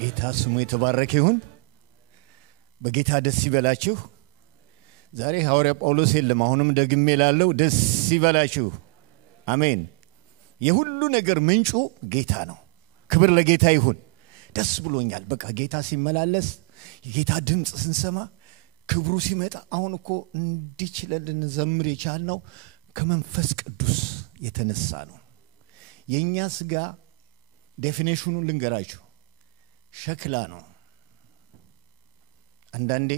ጌታ ስሙ የተባረከ ይሁን በጌታ ደስ ይበላችሁ ዛሬ ሐዋርያ ጳውሎስ የለም አሁንም ደግሜ ላለው ደስ ይበላችሁ አሜን የሁሉ ነገር ምንጩ ጌታ ነው ክብር ለጌታ ይሁን ደስ ብሎኛል በቃ ጌታ ሲመላለስ የጌታ ድምጽ ስንሰማ ክብሩ ሲመጣ አሁን እኮ እንዲችለን ዘምር የቻልነው ከመንፈስ ቅዱስ የተነሳ ነው የኛ ስጋ ዴፊኒሽኑን ልንገራችሁ ሸክላ ነው አንዳንዴ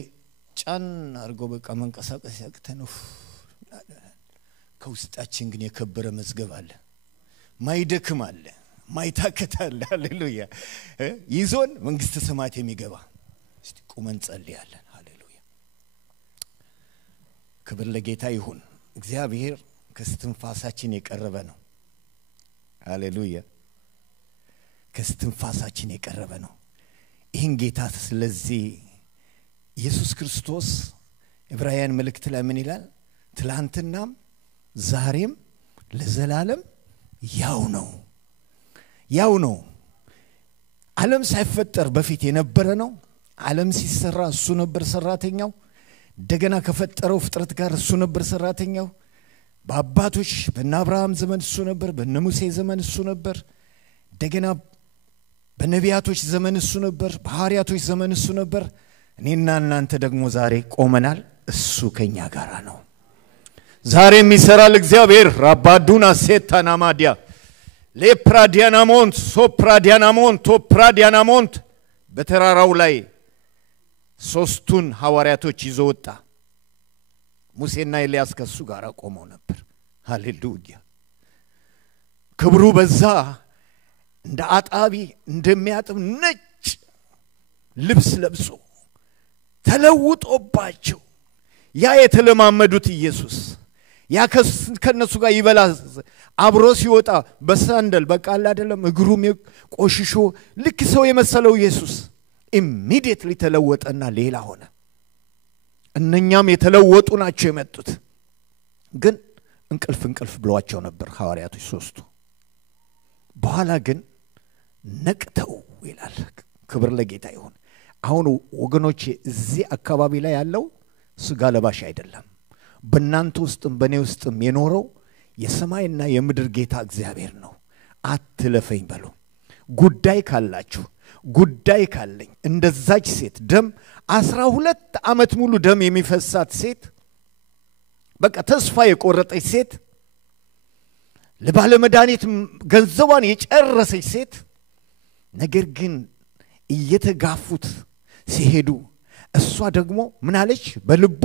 ጫን አርጎ በቃ መንቀሳቀስ ያቅተነው ከውስጣችን ግን የከበረ መዝገብ አለ ማይደክም አለ ማይታከት አለ ሃሌሉያ ይዞን መንግስተ ሰማያት የሚገባ እስቲ ቁመን ጸልያለን ሃሌሉያ ክብር ለጌታ ይሁን እግዚአብሔር ከስትንፋሳችን የቀረበ ነው ሃሌሉያ ከስትንፋሳችን የቀረበ ነው ይህን ጌታ ስለዚህ ኢየሱስ ክርስቶስ ዕብራውያን መልእክት ላይ ምን ይላል ትላንትናም ዛሬም ለዘላለም ያው ነው ዓለም ሳይፈጠር በፊት የነበረ ነው ዓለም ሲሰራ እሱ ነበር ሰራተኛው እንደገና ከፈጠረው ፍጥረት ጋር እሱ ነበር ሰራተኛው በአባቶች በአብርሃም ዘመን እሱ ነበር በሙሴ ዘመን እሱ ነበር እንደገና በነቢያቶች ዘመን እሱ ነበር በሐዋርያቶች ዘመን እሱ ነበር እኔና እናንተ ደግሞ ዛሬ ቆመናል እሱ ከኛ ጋር ነው ዛሬም ይሰራል እግዚአብሔር ራባዱና ሴታናማዲያ ሌፕራዲያናሞንት ሶፕራዲያናሞንት ቶፕራዲያናሞንት በተራራው ላይ ሶስቱን ሐዋርያቶች ይዞ ወጣ ሙሴና ኤልያስ ከሱ ጋር ቆመው ነበር ሃሌሉያ ክብሩ በዛ እንደ አጣቢ እንደሚያጥብ ነጭ ልብስ ለብሶ ተለውጦባቸው ያ የተለማመዱት ኢየሱስ ያ ከነሱ ጋር ይበላ አብሮ ሲወጣ በሳንደል በቃል አይደለም እግሩም ቆሽሾ ልክ ሰው የመሰለው ኢየሱስ ኢሚዲየትሊ ተለወጠና ሌላ ሆነ እነኛም የተለወጡ ናቸው የመጡት ግን እንቅልፍ ብሏቸው ነበር ሐዋርያቶች ሶስቱ በኋላ ግን ነቅተው ይላል ክብር ለጌታ ይሁን አሁን ወገኖቼ እዚህ አካባቢ ላይ ያለው ስጋ ለባሽ አይደለም በእናንተ ውስጥም በኔ ውስጥም የኖረው የሰማይና የምድር ጌታ እግዚአብሔር ነው አትለፈኝ በሉ ጉዳይ ካላችሁ ጉዳይ ካለኝ እንደዛች ሴት ደም 12 አመት ሙሉ ደም የሚፈሳት ሴት በቃ ተስፋ የቆረጠች ሴት ለባለ መድኃኒት ገንዘቧን የጨረሰች ሴት ነገር ግን እየተጋፉት ሲሄዱ እሷ ደግሞ ምን አለች በልቧ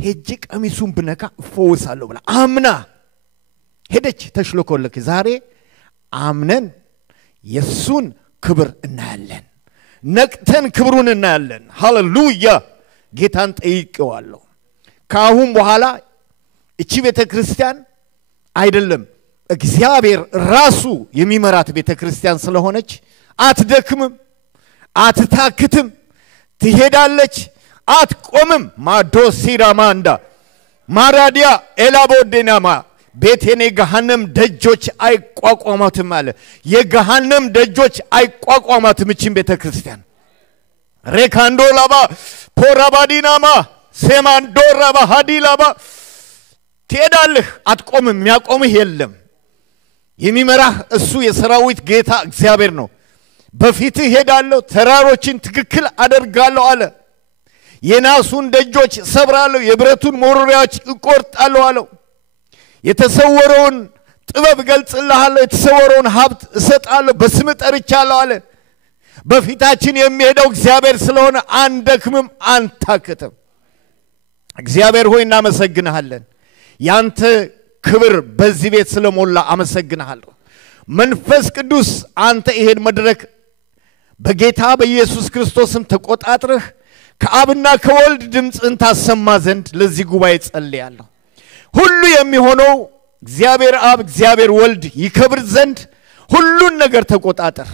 ሄጄ ቀሚሱን ብነካ ፈውሳለሁ ብላ አምና ሄደች ተሽሎኮለክ ዛሬ አምነን የሱን ክብር እናያለን ነቅተን ክብሩን እናያለን ሃሌሉያ ጌታን ጠይቀዋለሁ ካሁን በኋላ እቺ ቤተክርስቲያን አይደለም እግዚአብሔር ራሱ የሚመራት ቤተክርስቲያን ስለሆነች አትደክምም አትታክትም ትሄዳለች አትቆምም ማዶሲራማንዳ ማራዲያ ኤላቦዴናማ ቤቴኔ ገሃነም ደጆች አይቋቋማትም አለ የገሃነም ደጆች አይቋቋማትም እቺን ቤተክርስቲያን ሬካንዶላባ ፖራባዲናማ ሴማንዶራባ ሃዲላባ ትሄዳለህ አትቆምም የሚያቆምህ የለም የሚመራህ እሱ የሰራዊት ጌታ እግዚአብሔር ነው በፊትህ ሄዳለሁ ተራሮችን ትክክል አደርጋለሁ አለ የናሱን ደጆች ሰብራለሁ የብረቱን ሞሮሪያዎች እቆርጣለሁ አለ የተሰወረውን ጥበብ ገልጽልሃለሁ የተሰወረውን ሀብት እሰጣለሁ በስም ጠርቻለሁ አለ በፊታችን የሚሄደው እግዚአብሔር ስለሆነ አንደክምም አንታክትም እግዚአብሔር ሆይ እናመሰግንሃለን ያንተ ክብር በዚህ ቤት ስለሞላ አመሰግንሃለሁ መንፈስ ቅዱስ አንተ ይሄን መድረክ በጌታ በኢየሱስ ክርስቶስም ተቆጣጥረህ ከአብና ከወልድ ድምጽን ታሰማ ዘንድ ለዚህ ጉባኤ ጸልያለሁ ሁሉ የሚሆነው እግዚአብሔር አብ እግዚአብሔር ወልድ ይከብር ዘንድ ሁሉን ነገር ተቆጣጠር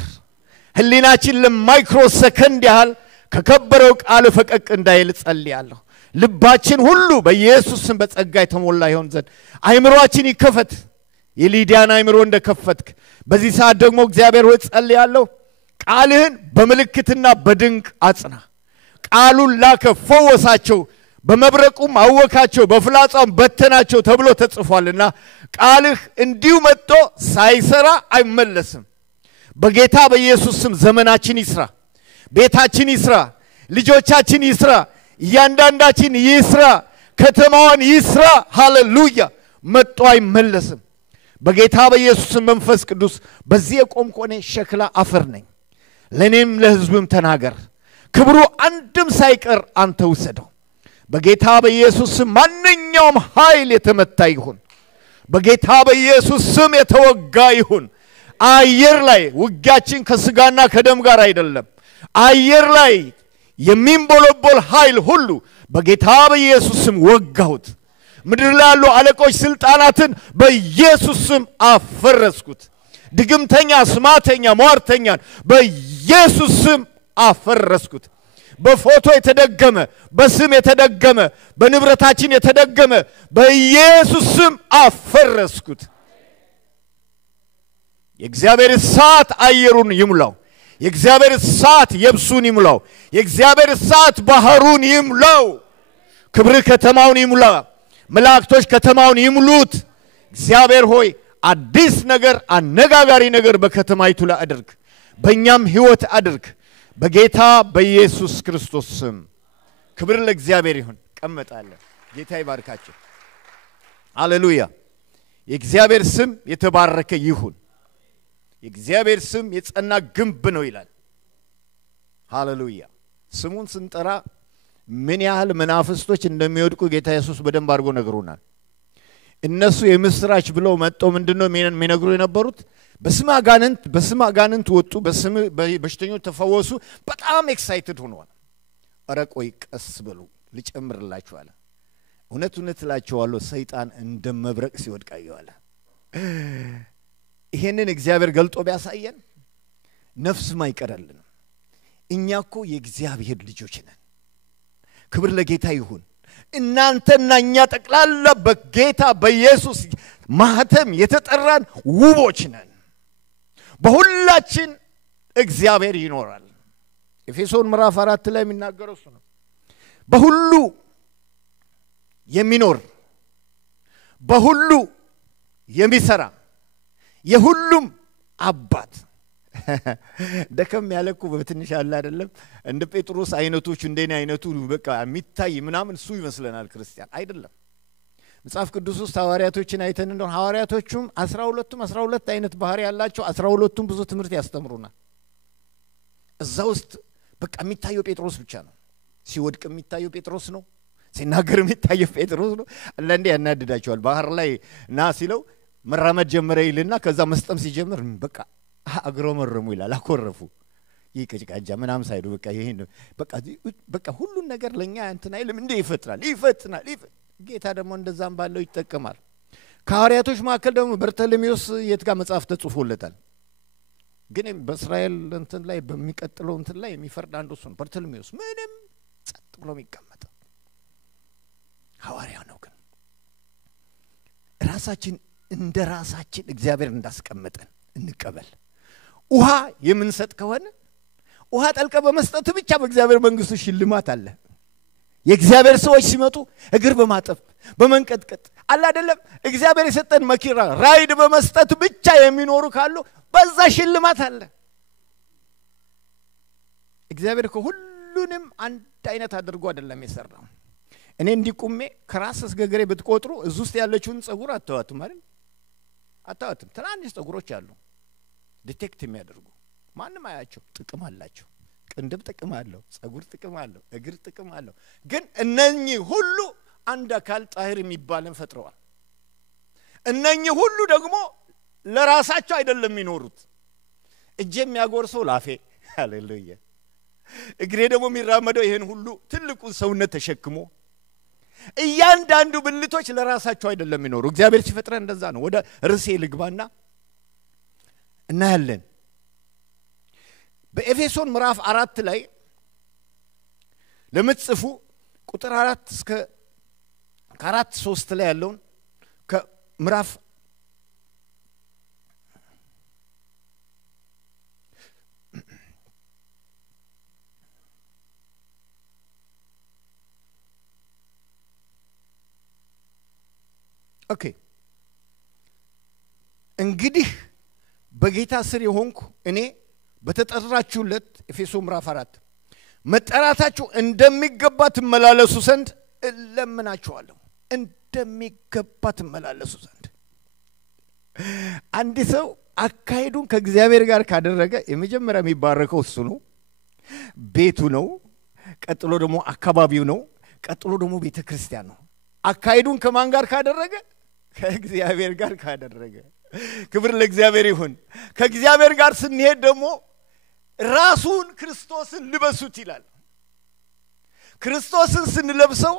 ህሊናችን ለማይክሮ ሰከንድ ያህል ከከበረው ቃል ፈቀቅ እንዳይል ጸልያለሁ ልባችን ሁሉ በኢየሱስም በጸጋ የተሞላ ይሆን ዘንድ አይምሮአችን ይከፈት የሊዲያን አይምሮ እንደከፈትክ በዚህ ሰዓት ደግሞ እግዚአብሔር ሆይ ጸልያለሁ ቃልህን በመልእክትና በድንቅ አጽና ቃሉን ላከ ፈወሳቸው በመብረቁም አወካቸው በፍላጻም በተናቸው ተብሎ ተጽፏልና ቃልህ እንዲሁ መጥቶ ሳይሰራ አይመለስም በጌታ በኢየሱስ ስም ዘመናችን ይስራ ቤታችን ይስራ ልጆቻችን ይስራ ያንዳንዳችን ይስራ ከተማዋን ይስራ ሃሌሉያ መጥቶ አይመለስም በጌታ በኢየሱስ ስም መንፈስ ቅዱስ በዚህ የቆምኩ እኔ ሸክላ አፈር ነኝ ለኔም ለሕዝብም ተናገር ክብሩ አንድም ሳይቀር አንተ ውሰደው በጌታ በኢየሱስ ስም ማንኛውም ኃይል የተመታ ይሁን በጌታ በኢየሱስ ስም የተወጋ ይሁን አየር ላይ ውጊያችን ከስጋና ከደም ጋር አይደለም አየር ላይ የሚንቦለቦል ኃይል ሁሉ በጌታ በኢየሱስ ስም ወጋሁት ምድር ላይ ያሉ አለቆች ስልጣናትን በኢየሱስ ስም አፈረስኩት ድግምተኛ ስማተኛ ሟርተኛን በኢየሱስ ስም አፈረስኩት በፎቶ የተደገመ በስም የተደገመ በንብረታችን የተደገመ በኢየሱስ ስም አፈረስኩት የእግዚአብሔር እሳት አየሩን ይሙላው የእግዚአብሔር እሳት የብሱን ይሙላው የእግዚአብሔር እሳት ባህሩን ይሙላው ክብር ከተማውን ይሙላ መላእክቶች ከተማውን ይሙሉት እግዚአብሔር ሆይ አዲስ ነገር አነጋጋሪ ነገር በከተማይቱ ላይ አድርግ በእኛም ህይወት አድርግ በጌታ በኢየሱስ ክርስቶስ ስም ክብር ለእግዚአብሔር ይሁን ቀመጣለን ጌታ ይባርካችሁ ሃሌሉያ የእግዚአብሔር ስም የተባረከ ይሁን የእግዚአብሔር ስም የጸና ግንብ ነው ይላል ሃሌሉያ ስሙን ስንጠራ ምን ያህል መናፍስቶች እንደሚወድቁ ጌታ ኢየሱስ በደንብ አድርጎ ነግሮናል እነሱ የምስራች ብለው መጥተው ምንድነው የሚነግሩ የነበሩት በስም አጋንንት ወጡ በስም በሽተኞች ተፈወሱ በጣም ኤክሳይትድ ሆነዋል አረቆይ ቀስ በሉ ልጨምርላችሁ አለ እውነት እላችኋለሁ ሰይጣን እንደመብረቅ ሲወድቅ አየዋለ ይሄንን እግዚአብሔር ገልጦ ቢያሳየን ነፍስ ማይቀርልን እኛኮ የእግዚአብሔር ልጆች ነን ክብር ለጌታ ይሁን እናንተና እኛ ተቀላላ በጌታ በኢየሱስ ማህተም የተጠራን ውቦች ነን በሁላችን እግዚአብሔር ይኖራል ኤፌሶን ምዕራፍ 4 ላይ የሚናገረው እሱ ነው በሁሉ የሚኖር በሁሉ የሚሰራ የሁሉም አባት ደከም ያለኩ በትንሽ አለ አይደለም እንደ ጴጥሮስ አይነቶች እንደኔ አይነቱ በቃ የሚታይ ምናምን እሱ ይመስለናል ክርስቲያን አይደለም መጽሐፍ ቅዱስ ውስጥ ሐዋርያቶችን አይተን እንደው ሐዋርያቶቹም 12 አይነት ባህሪ ያላቸው 12ቱም ብዙ ትምህርት ያስተምሩናል እዛ ውስጥ በቃ የሚታየው ጴጥሮስ ብቻ ነው ሲወድቅ የሚታየው ጴጥሮስ ነው ሲናገር የሚታየው ጴጥሮስ ነው አንዳንዴ ያናድዳቸዋል ባህር ላይ ና ሲለው መራመድ ጀመረ ይልና ከዛ መስጠም ሲጀምር በቃ አግሮመረሙ ይላል አኮረፉ ይቀጭቃጃ ምናምን ሳይዱ በቃ ይሄን በቃ ሁሉ ነገር ለኛ እንትና አይልም እንደ ይፈትናል ጌታ ደግሞ እንደዛም ባለው ይተከማል ከሐዋርያቶች መካከል ደግሞ በርተሎሜዎስ የት ጋር መጽሐፍ ተጽፎለታል ግን በእስራኤል እንትን ላይ በሚቀጥለው እንትን ላይ የሚፈርድ አንዱ እሱ ነው በርተሎሜዎስ ምንም ጸጥ ብሎ የሚቀመጥ ሐዋርያ ነው ግን ራሳችን እንደ ራሳችን እግዚአብሔር እንዳስቀመጠን እንቀበል ውሃ የምንሰጥ ከሆነ ውሃ ጠልቀ በመስጠት ብቻ በእግዚአብሔር መንግስት ሽልማት አለ የእግዚአብሔር ሰዎች ሲመጡ እግር በማጠፍ በመንቀጥቀጥ አለ አይደለም እግዚአብሔር የሰጠን መኪራ ራይድ በመስጠት ብቻ የሚኖሩ ካሉ በዛ ሽልማት አለ እግዚአብሔር ሁሉንም አንድ አይነት አድርጎ አይደለም የሰራው እኔ እንዲቁሜ ከራስ እስከ እግሬ ብትቆጥሩ እዚህ ውስጥ ያለችውን ጸጉር አታዋትም አይደል አታዋትም ትናንሽ ጸጉሮች አሉ ዲቴክት የሚያደርጉ ማንንም አያቸው ጥቅም አላቸው ቅንድብ ጥቅም አለው ጸጉር ጥቅም አለው እግር ጥቅም አለው ግን እነኚህ ሁሉ አንድ አካል ጣህር የሚባልን ፈጥረዋል እነኚህ ሁሉ ደግሞ ለራሳቸው አይደለም የሚኖሩት እጄ የሚያጎርሰው ላፌ ሃሌሉያ እግሬ ደግሞ የሚራመደው ይሄን ሁሉ ትልቁ ሰውነት ተሸክሞ እያንዳንዱ ብልቶች ለራሳቸው አይደለም የሚኖሩ እግዚአብሔር ሲፈጥረን እንደዛ ነው ወደ ርሴ ልግባና እናያለን በኤፌሶን ምዕራፍ 4 ላይ ለምትጽፉ ቁጥር 4 እስከ 4:3 ላይ ያለውን ከምዕራፍ ኦኬ እንግዲህ በጌታ ስር የሆንኩ እኔ በተጠራችሁለት ኤፌሶን ምዕራፍ 4 መጠራታችሁ እንደሚገባ ትመላለሱ ዘንድ እለምናችኋለሁ እንደሚገባ ትመላለሱ ዘንድ አንድ ሰው አካሄዱን ከእግዚአብሔር ጋር ካደረገ የመጀመሪያ የሚባረከው እሱ ነው ቤቱ ነው ቀጥሎ ደግሞ አካባቢው ነው ቀጥሎ ደግሞ ቤተክርስቲያን ነው አካሄዱን ከማን ጋር ካደረገ ከእግዚአብሔር ጋር ካደረገ ክብር ለእግዚአብሔር ይሁን ከእግዚአብሔር ጋር ስንሄድ ደግሞ ራሱን ክርስቶስን ልበሱት ይላል ክርስቶስን ስንለብሰው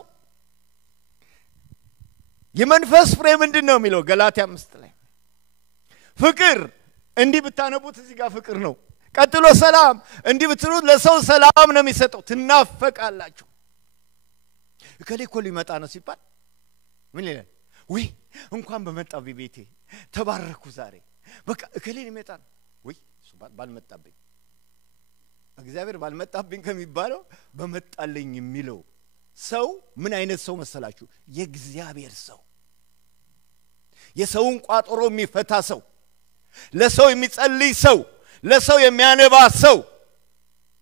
የመንፈስ ፍሬ ምንድነው የሚለው ገላትያ 5 ላይ ፍቅር እንዲህ ብታነቡት እዚህ ጋር ፍቅር ነው ቀጥሎ ሰላም እንዲህ ብትሉት ለሰው ሰላም ነው የሚሰጠው ትናፈቃላችሁ እከሌኮ ሊመጣ ነው ሲባል ምን ይላል ወይ እንኳን በመጣ በቤቴ ተባረኩ ዛሬ በቃ እከሌን ይመጣ ነው ወይ ባልመጣብኝ እግዚአብሔር ባልመጣብኝ ከሚባለው በመጣልኝ የሚለው ሰው ምን አይነት ሰው መሰላችሁ የእግዚአብሔር ሰው የሰውን ቋጠሮ የሚፈታ ሰው ለሰው የሚጸልይ ሰው ለሰው የሚያነባ ሰው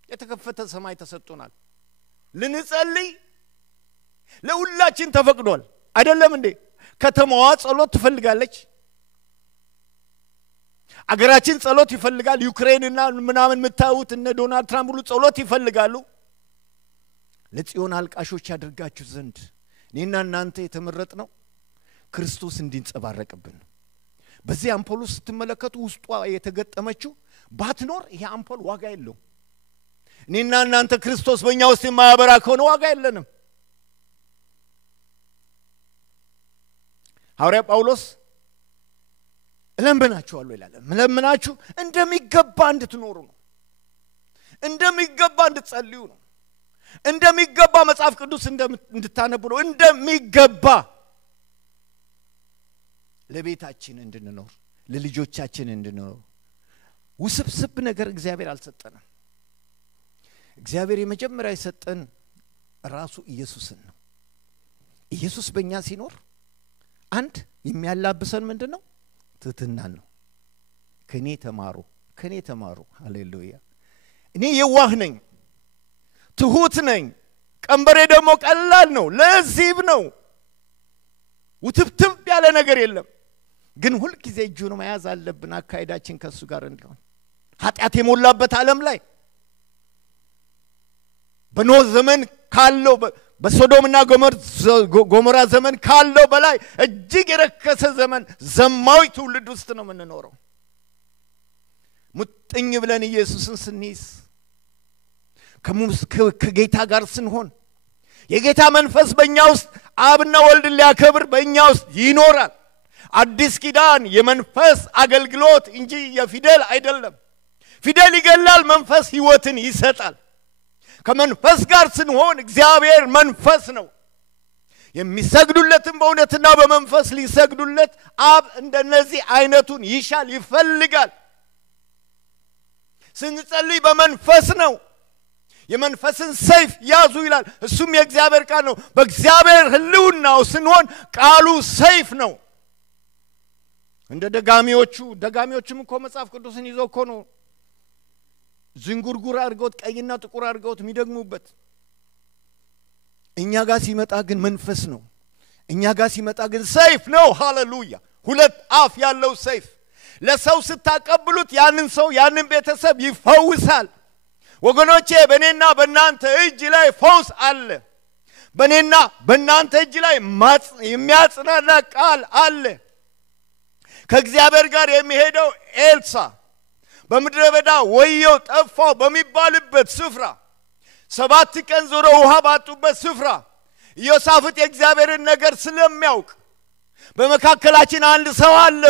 የተከፈተ ሰማይ ተሰጥቶናል ልንጸልይ ለሁላችን ተፈቅዷል አይደለም እንዴ ከተማዋ ጸሎት ትፈልጋለች አገራችን ጸሎት ይፈልጋል ዩክሬንና ምናምን መታውት እነ ዶናልድ ትራምፕ ሁሉ ጸሎት ይፈልጋሉ ለጽዮን አልቃሾች ያደርጋችሁ ዘንድ እኔና እናንተ የተመረጥነው ክርስቶስ እንዲንጸባረቅብን በዚህ አምፖል ውስጥ ስትመለከቱ ውስጧ የተገጠመችው ባትኖር ይሄ አምፖል ዋጋ የለውም እኔና እናንተ ክርስቶስ በእኛ ውስጥ የማያበራ ከሆነ ዋጋ የለንም ሐዋርያ ጳውሎስ እለምናችኋለሁ ይላል እለምናችሁ እንደሚገባ እንድትኖሩ ነው እንደሚገባ እንድትጸልዩ ነው እንደሚገባ መጽሐፍ ቅዱስ እንድታነቡ ነው እንደሚገባ ለቤታችን እንድንኖር ለልጆቻችን እንድንኖር ውስብስብ ነገር እግዚአብሔር አልሰጠንም እግዚአብሔር የመጀመሪያ የሰጠን ራሱ ኢየሱስን ነው ኢየሱስ በእኛ ሲኖር አንድ የሚያላብሰን ምንድነው ትህትናን ነው ከኔ ተማሩ ሃሌሉያ እኔ የዋህ ነኝ ትሁት ነኝ ቀንበሬ ደግሞ ቀላል ነው ለዚህብ ነው ውትብትብ ያለ ነገር የለም ግን ሁሉ ጊዜ እጁን መያዝ አለብን አካይዳችን ከሱ ጋር እንዲሆን ኃጢአት የሞላበት ዓለም ላይ በኖህ ዘመን ካለው በሶዶምና ጎሞራ ዘመን ካለው በላይ እጅግ የረከሰ ዘመን ዘማዊ ትውልድ ውስጥ ነው የምንኖረው ሙጥኝ ብለን ኢየሱስን ስንይዝ ከጌታ ጋር ስንሆን የጌታ መንፈስ በእኛ ውስጥ አብና ወልድ ሊያከብር በእኛ ውስጥ ይኖራል አዲስ ኪዳን የመንፈስ አገልግሎት እንጂ የፊደል አይደለም ፊደል ይገላል መንፈስ ህይወትን ይሰጣል ከመንፈስ ጋር ስንሆን እግዚአብሔር መንፈስ ነው የሚሰግዱለትም በእውነትና በመንፈስ ሊሰግዱለት አብ እንደነዚህ አይነቱን ይሻል ይፈልጋል ስንጸልይ በመንፈስ ነው የመንፈስን ሰይፍ ያዙ ይላል እሱም የእግዚአብሔር ቃል ነው በእግዚአብሔር ህልውናው ስንሆን ቃሉ ሰይፍ ነው እንደ ደጋሚዎችም እኮ መጽሐፍ ቅዱስን ይዘው እኮ ነው ዝንጉርጉር አድርገውት ቀይና ጥቁር አድርገውት የሚደግሙበት እኛ ጋር ሲመጣ ግን መንፈስ ነው እኛ ጋር ሲመጣ ግን ሰይፍ ነው ሃሌሉያ ሁለት አፍ ያለው ሰይፍ ለሰው ስታቀብሉት ያንን ሰው ያንን ቤተሰብ ይፈውሳል ወገኖቼ በእኔና በእናንተ እጅ ላይ ፈውስ አለ በእኔና በእናንተ እጅ ላይ የሚያጽናና ቃል አለ ከእግዚአብሔር ጋር የሚሄደው ኤልሳ በምድረ በዳ ወየው ጠፋው በሚባልበት ስፍራ 7 ቀን ዞሮ ውሃ ባጡበት ስፍራ ኢዮሳፍጥ የእግዚአብሔርን ነገር ስለሚያውቅ በመካከላችን አንድ ሰው አለ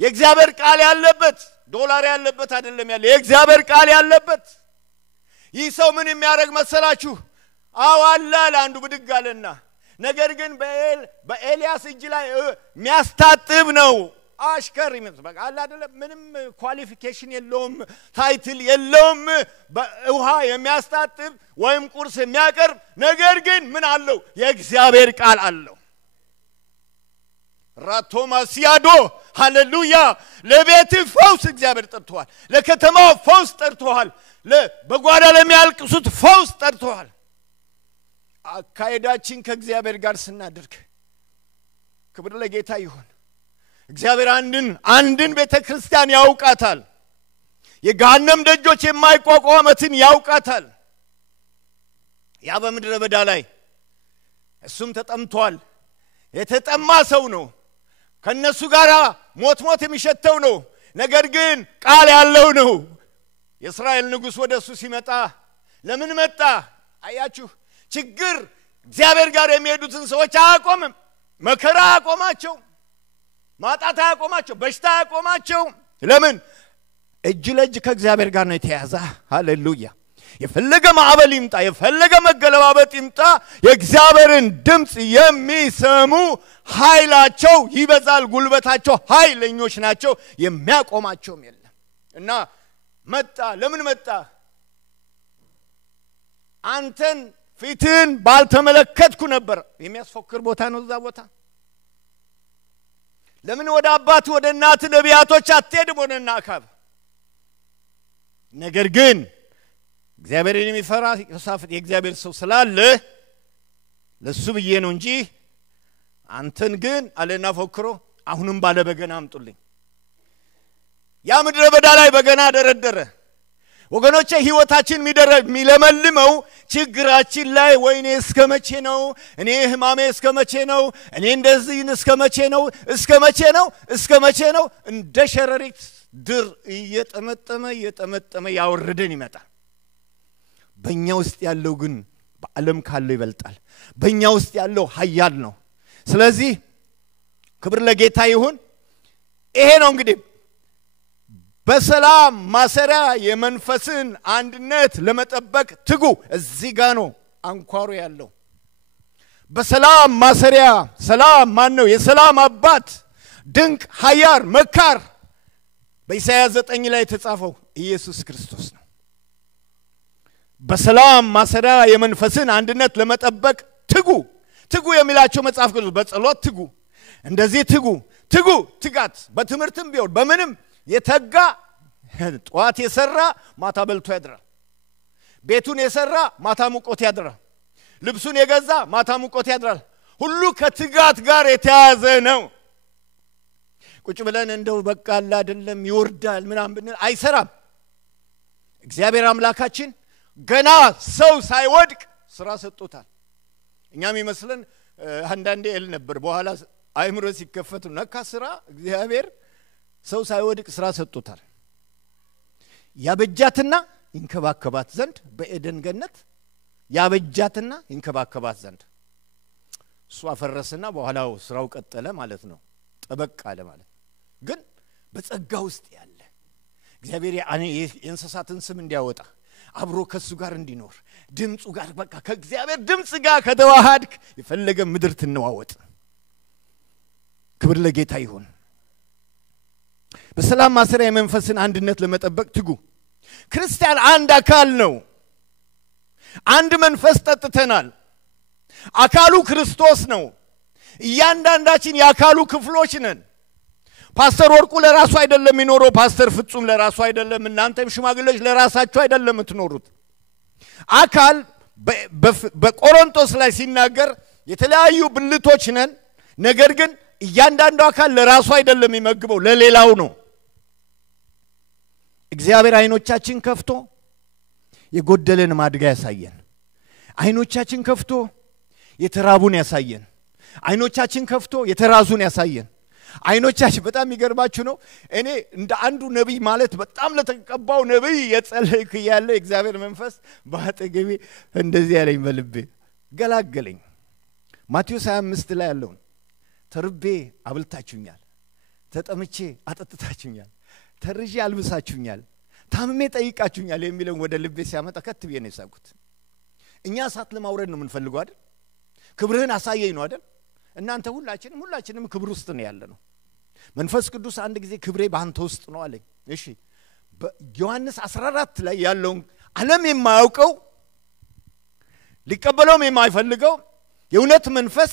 የእግዚአብሔር ቃል ያለበት ዶላር ያለበት አይደለም ያለ የእግዚአብሔር ቃል ያለበት ይህ ሰው ምን የሚያደርግ መሰላችሁ አዋላል አንዱ ብድግ አለና ነገር ግን በኤልያስ እጅ ላይ የሚያስታጥብ ነው አሽከር ይመስል በቃ አለ አይደለም ምንም ኳሊፊኬሽን የለውም ታይትል የለውም በውሃ የሚያስታጥብ ወይም ቁርስ የሚያቀርብ ነገር ግን ምን አለው የእግዚአብሔር ቃል አለው ራቶማሲያዶ ሃሌሉያ ለቤት ፈውስ እግዚአብሔር ጠርቷል ለከተማው ፈውስ ጠርቷል በጓዳ ለሚያልቅሱት ፈውስ ጠርቷል አካይዳችን ከእግዚአብሔር ጋር ስናደርግ ክብር ለጌታ ይሁን እግዚአብሔር አንድን ቤተክርስቲያን ያውቃታል የገሃነም ደጆች የማይቋቋሙትን ያውቃታል ያ በምድረ በዳ ላይ እሱም ተጠምቷል የተጠማ ሰው ነው ከነሱ ጋር ሞት የሚሸተው ነው ነገር ግን ቃል ያለው ነው የእስራኤል ንጉስ ወደሱ ሲመጣ ለምን መጣ አያችሁ ችግር እግዚአብሔር ጋር የሚሄዱትን ሰዎች አያቆምም መከራ አያቆማቸው ማጣት አያቆማቸው በሽታ አያቆማቸው ለምን እጅ ለእጅ ከእግዚአብሔር ጋር ነው የተያዘ ሃሌሉያ የፈለገ ማዕበል ይምጣ የፈለገ መገለባበጥ ይምጣ የእግዚአብሔርን ድምጽ የሚሰሙ ኃይላቸው ይበዛል ጉልበታቸው ኃይለኞች ናቸው የሚያቆማቸው የለም እና መጣ ለምን መጣ አንተን ፊትን ባልተመለከትኩ ነበር የሚያስፈክር ቦታ ነው እዛ ቦታ ለምን ወደ አባት ወደ እናት ነቢያቶች አትሄድም ወደና አካብ ነገር ግን እግዚአብሔርን የሚፈራ የሳፍጥ የእግዚአብሔር ሰው ስላለ ለሱ ብዬ ነው እንጂ አንተን ግን አለና ፎክሮ አሁንም ባለ በገና አምጡልኝ ያ ምድረ በዳ ላይ በገና ደረደረ ወገኖቼ ህይወታችን ሚለመልመው ችግራችን ላይ ወይኔ እስከመቼ ነው እኔ ህማሜ እስከመቼ ነው እኔ እንደዚህ እስከመቼ ነው እንደ ሸረሪት ድር እየጠመጠመ ያወርደን ይመጣል በእኛ ውስጥ ያለው ግን በዓለም ካለው ይበልጣል በእኛ ውስጥ ያለው ኃያል ነው ስለዚህ ክብር ለጌታ ይሁን ይሄ ነው እንግዲህ በሰላም ማሰሪያ የመንፈስን አንድነት ለመጠበቅ ትጉ እዚህ ጋር ነው አንኳሩ ያለው በሰላም ማሰሪያ ሰላም ማን ነው የሰላም አባት ድንቅ ኃያል መካር በኢሳይያስ 9 ላይ የተጻፈው ኢየሱስ ክርስቶስ ነው በሰላም ማሰሪያ የመንፈስን አንድነት ለመጠበቅ ትጉ የሚላቸው መጽሐፍ ቅዱስ በጸሎት ትጉ እንደዚህ ትጉ ትጋት በትምህርትም ቢሆን በምንም የተጋ ጧት የሰራ ማታ በልቶ ያድራል ቤቱን የሰራ ማታ ሙቆት ያድራል ልብሱን የገዛ ማታ ሙቆት ያድራል ሁሉ ከትጋት ጋር የተያዘ ነው ቁጭ ብለን እንደው በቃ አይደለም ይወርዳል ምናምን ብንል አይሰራም እግዚአብሔር አምላካችን ገና ሰው ሳይወድቅ ስራ ሰጥቶታል እኛም ይመስለን አንዳንዴ ኤል ነበር በኋላ አይምሮ ሲከፈት ነካ ስራ እግዚአብሔር ሰው ሳይወድቅ ስራ ሰጥቶታል ያበጃትና ይንከባከባት ዘንድ በኤደን ገነት ያበጃትና ይንከባከባት ዘንድ እሱ አፈረሰና በኋላው ስራው ቀጠለ ማለት ነው ጠበቅ አለ ማለት ግን በጸጋ ውስጥ ያለ እግዚአብሔር የእንስሳትን ስም እንዲያወጣ አብሮ ከሱ ጋር እንዲኖር ድምጹ ጋር በቃ ከእግዚአብሔር ድምጽ ጋር ከተዋሃድክ የፈለገ ምድር ትነዋወጥ ክብር ለጌታ ይሁን በሰላም ማሰሪያ የመንፈስን አንድነት ለመጠበቅ ትጉ ክርስቲያን አንድ አካል ነው አንድ መንፈስ ጠጥተናል አካሉ ክርስቶስ ነው እያንዳንዳችን የአካሉ ክፍሎች ነን ፓስተር ወርቁ ለራሱ አይደለም የሚኖረው ፓስተር ፍጹም ለራሱ አይደለም እናንተም ሽማግሌዎች ለራሳችሁ አይደለም የምትኖሩት አካል በቆሮንቶስ ላይ ሲናገር የተለያዩ ብልቶች ነን ነገር ግን እያንዳንዱ አካል ለራሱ አይደለም የሚመግበው ለሌላው ነው እግዚአብሔር አይኖቻችን ከፍቶ የጎደለን ማድጋ ያሳየን አይኖቻችን ከፍቶ የተራቡን ያሳየን አይኖቻችን ከፍቶ የተራዙን ያሳየን አይኖቻችን በጣም ይገርማችሁ ነው እኔ እንደ አንዱ ነብይ ማለት በጣም ለተቀባው ነብይ የጸለይኩ ያለ እግዚአብሔር መንፈስ ባጠገቤ እንደዚህ ያለኝ በልቤ ገላገለኝ ማቴዎስ 25 ላይ ያለው ተርቤ አብልታችሁኛል ተጠምቼ አጠጥታችሁኛል ተርዤ አልብሳችሁኛል ታምሜ ጠይቃችሁኛል የሚለው ወደ ልቤ ሲያመጣ ከትቤ ነው የሳቁት እኛ ሳት ለማውረድ ነው የምንፈልገው አይደል ክብርህን አሳየኝ ነው አይደል እናንተ ሁላችንም ክብር ውስጥ ነው ያለነው መንፈስ ቅዱስ አንድ ጊዜ ክብሬ ባንተ ውስጥ ነው አለኝ እሺ በዮሐንስ 14 ላይ ያለው ዓለም የማያውቀው ሊቀበለውም የማይፈልገው የእውነት መንፈስ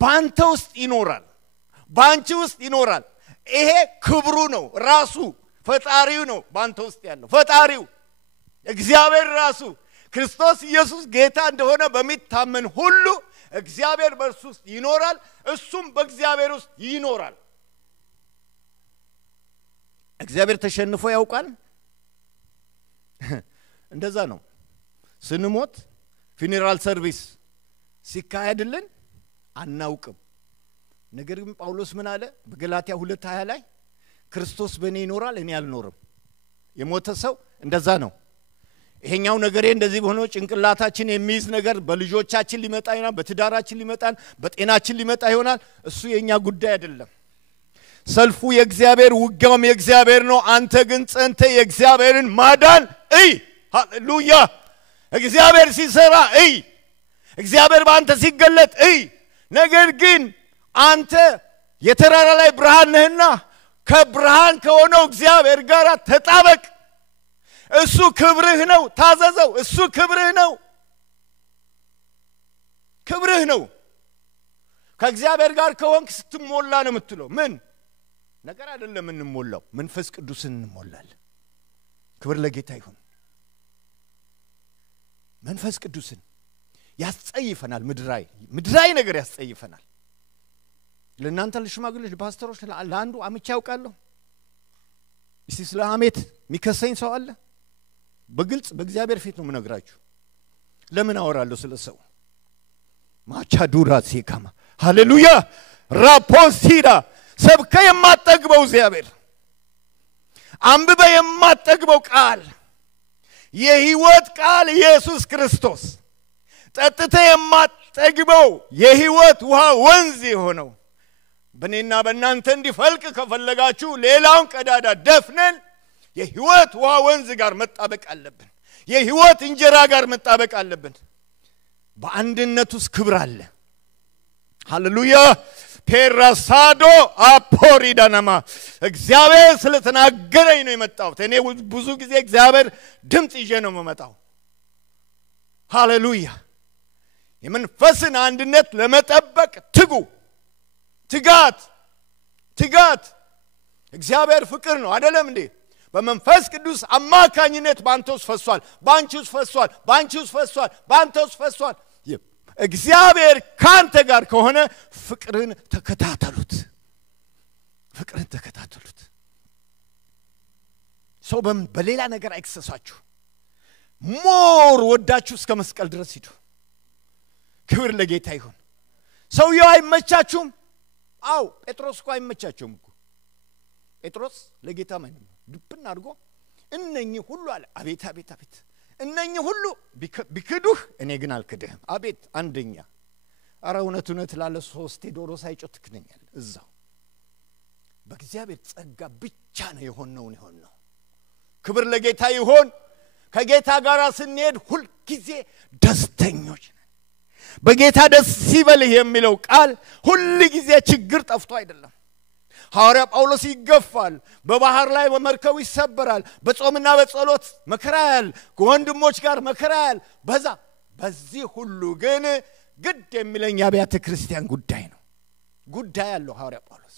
ባንተ ውስጥ ይኖራል ባንቺ ውስጥ ይኖራል። ይሄ ክብሩ ነው፣ ራሱ ፈጣሪው ነው ባንተ ውስጥ ያለው ፈጣሪው እግዚአብሔር ራሱ ክርስቶስ ኢየሱስ ጌታ እንደሆነ በሚታመን ሁሉ እግዚአብሔር በእርሱ ውስጥ ይኖራል፣ እሱም በእግዚአብሔር ውስጥ ይኖራል። እግዚአብሔር ተሸንፎ ያውቃል? እንደዛ ነው። ስንሞት ፊነራል ሰርቪስ ሲካሄድልን አናውቅም። ነገር ግን ጳውሎስ ምን አለ በገላትያ 2:20 ላይ ክርስቶስ በእኔ ይኖራል እኔ አልኖርም። የሞተ ሰው እንደዛ ነው። ይሄኛው ነገሬ እንደዚህ ሆኖ ጭንቅላታችን የሚይዝ ነገር በልጆቻችን ሊመጣ ይሆናል፣ በትዳራችን ሊመጣ፣ በጤናችን ሊመጣ ይሆናል። እሱ የኛ ጉዳይ አይደለም። ሰልፉ የእግዚአብሔር ውጊያውም የእግዚአብሔር ነው። አንተ ግን ጸንተ የእግዚአብሔርን ማዳን እይ። ሃሌሉያ! እግዚአብሔር ሲሰራ እይ፣ እግዚአብሔር በአንተ ሲገለጥ እይ። ነገር ግን አንተ የተራራ ላይ ብርሃን ነህና ከብርሃን ከሆነው እግዚአብሔር ጋር ተጣበቅ። እሱ ክብርህ ነው፣ ታዘዘው። እሱ ክብርህ ነው፣ ክብርህ ነው። ከእግዚአብሔር ጋር ከሆንክ ስትሞላ ነው የምትለው። ምን ነገር አይደለም እንሞላው፣ መንፈስ ቅዱስን እንሞላለን። ክብር ለጌታ ይሁን። መንፈስ ቅዱስን ያስጸይፈናል። ምድራዊ ነገር ያስጸይፈናል። ለእናንተ ለሽማግሌዎች ለፓስተሮች ለአንዱ አምቻ ያውቃለሁ። እስቲ ስለ ሐሜት የሚከሰኝ ሰው አለ? በግልጽ በእግዚአብሔር ፊት ነው የምነግራችሁ። ለምን አወራለሁ ስለ ሰው? ማቻዱራ ሲካማ ሃሌሉያ ራፖሲዳ ሰብከ የማጠግበው እግዚአብሔር አንብበ የማጠግበው ቃል የሕይወት ቃል ኢየሱስ ክርስቶስ ጠጥተ የማጠግበው የሕይወት ውሃ ወንዝ የሆነው በእኔና በእናንተ እንዲፈልቅ ከፈለጋችሁ ሌላውን ቀዳዳ ደፍነን የሕይወት ውሃ ወንዝ ጋር መጣበቅ አለብን። የሕይወት እንጀራ ጋር መጣበቅ አለብን። በአንድነት ውስጥ ክብር አለ። ሃሌሉያ ፔራሳዶ አፖሪዳናማ እግዚአብሔር ስለተናገረኝ ነው የመጣሁት። እኔ ብዙ ጊዜ እግዚአብሔር ድምጽ ይዤ ነው የምመጣው። ሃሌሉያ የመንፈስን አንድነት ለመጠበቅ ትጉ። ትጋት እግዚአብሔር ፍቅር ነው አይደለም እንዴ? በመንፈስ ቅዱስ አማካኝነት ባንተ ውስጥ ፈሷል፣ ባንቺ ውስጥ ፈሷል፣ ባንቺ ውስጥ ፈሷል፣ ባንተ ውስጥ ፈሷል። እግዚአብሔር ካንተ ጋር ከሆነ ፍቅርን ተከታተሉት። ሰው በሌላ ነገር አይክሰሳችሁ። ሞር ወዳችሁ እስከ መስቀል ድረስ ሂዱ። ክብር ለጌታ ይሁን። ሰውየው አይመቻችሁም? አው ጴጥሮስ እኮ አይመቻቸውም እኮ። ጴጥሮስ ለጌታ ማንም ድብና አድርጎ እነኚህ ሁሉ አለ። አቤት እነኚህ ሁሉ ቢክዱህ እኔ ግን አልክድህም። አቤት አንደኛ አረ እውነት ላለ 3 ዶሮ ሳይጮህ ትክደኛል። እዛው በእግዚአብሔር ጸጋ ብቻ ነው የሆነው። ክብር ለጌታ ይሁን። ከጌታ ጋር ስንሄድ ሁሉ ጊዜ ደስተኞች ነን። በጌታ ደስ ይበልህ የሚለው ቃል ሁሉ ጊዜ ችግር ጠፍቶ አይደለም። ሐዋርያ ጳውሎስ ይገፋል፣ በባህር ላይ በመርከብ ይሰበራል፣ በጾምና በጸሎት መከራያል፣ ከወንድሞች ጋር መከራያል። በዚህ ሁሉ ግን ግድ የሚለኝ የአብያተ ክርስቲያን ጉዳይ ነው። ጉዳይ ያለው ሐዋርያ ጳውሎስ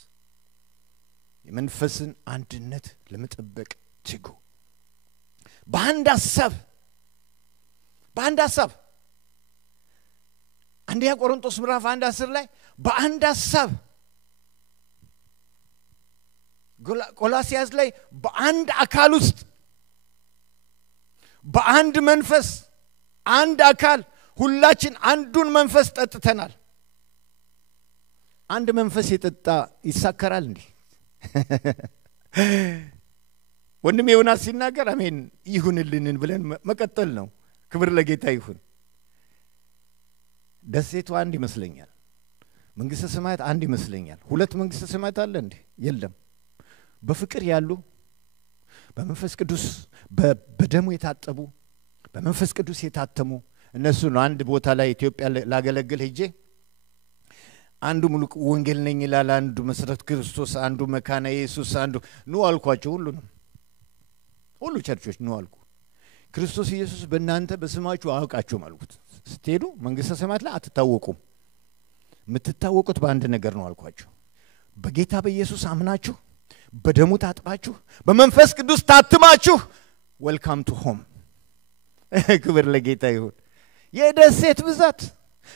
የመንፈስን አንድነት ለመጠበቅ ትጉ። በአንድ ሐሳብ አንደኛ ቆሮንቶስ ምዕራፍ 1:10 ላይ በአንድ ሐሳብ፣ ቆላስይስ ላይ በአንድ አካል ውስጥ በአንድ መንፈስ አንድ አካል ሁላችን አንዱን መንፈስ ጠጥተናል። አንድ መንፈስ የጠጣ ይሳከራል እንዴ? ወንድሜ ዮናስ ሲናገር አሜን ይሁንልን ብለን መቀጠል ነው። ክብር ለጌታ ይሁን። ደሴቱ አንድ ይመስለኛል፣ መንግስተ ሰማያት አንድ ይመስለኛል። ሁለት መንግስተ ሰማያት አለ እንዴ? የለም። በፍቅር ያሉ በመንፈስ ቅዱስ በደሙ የታጠቡ በመንፈስ ቅዱስ የታተሙ እነሱ ነው። አንድ ቦታ ላይ ኢትዮጵያ ላገለግል ሄጄ አንዱ ሙሉ ወንጌል ነኝ ይላል፣ አንዱ መሰረት ክርስቶስ፣ አንዱ መካነ ኢየሱስ፣ አንዱ ነው አልኳቸው። ሁሉ ቸርቾች ነው አልኩ። ክርስቶስ ኢየሱስ በእናንተ በስማችሁ አውቃችሁም አልኩት። ስትሄዱ መንግስተ ሰማያት ላይ አትታወቁም፣ የምትታወቁት በአንድ ነገር ነው አልኳቸው። በጌታ በኢየሱስ አምናችሁ በደሙ ታጥባችሁ በመንፈስ ቅዱስ ታትማችሁ ዌልካም ቱ ሆም ክብር ለጌታ ይሁን የደሴት ብዛት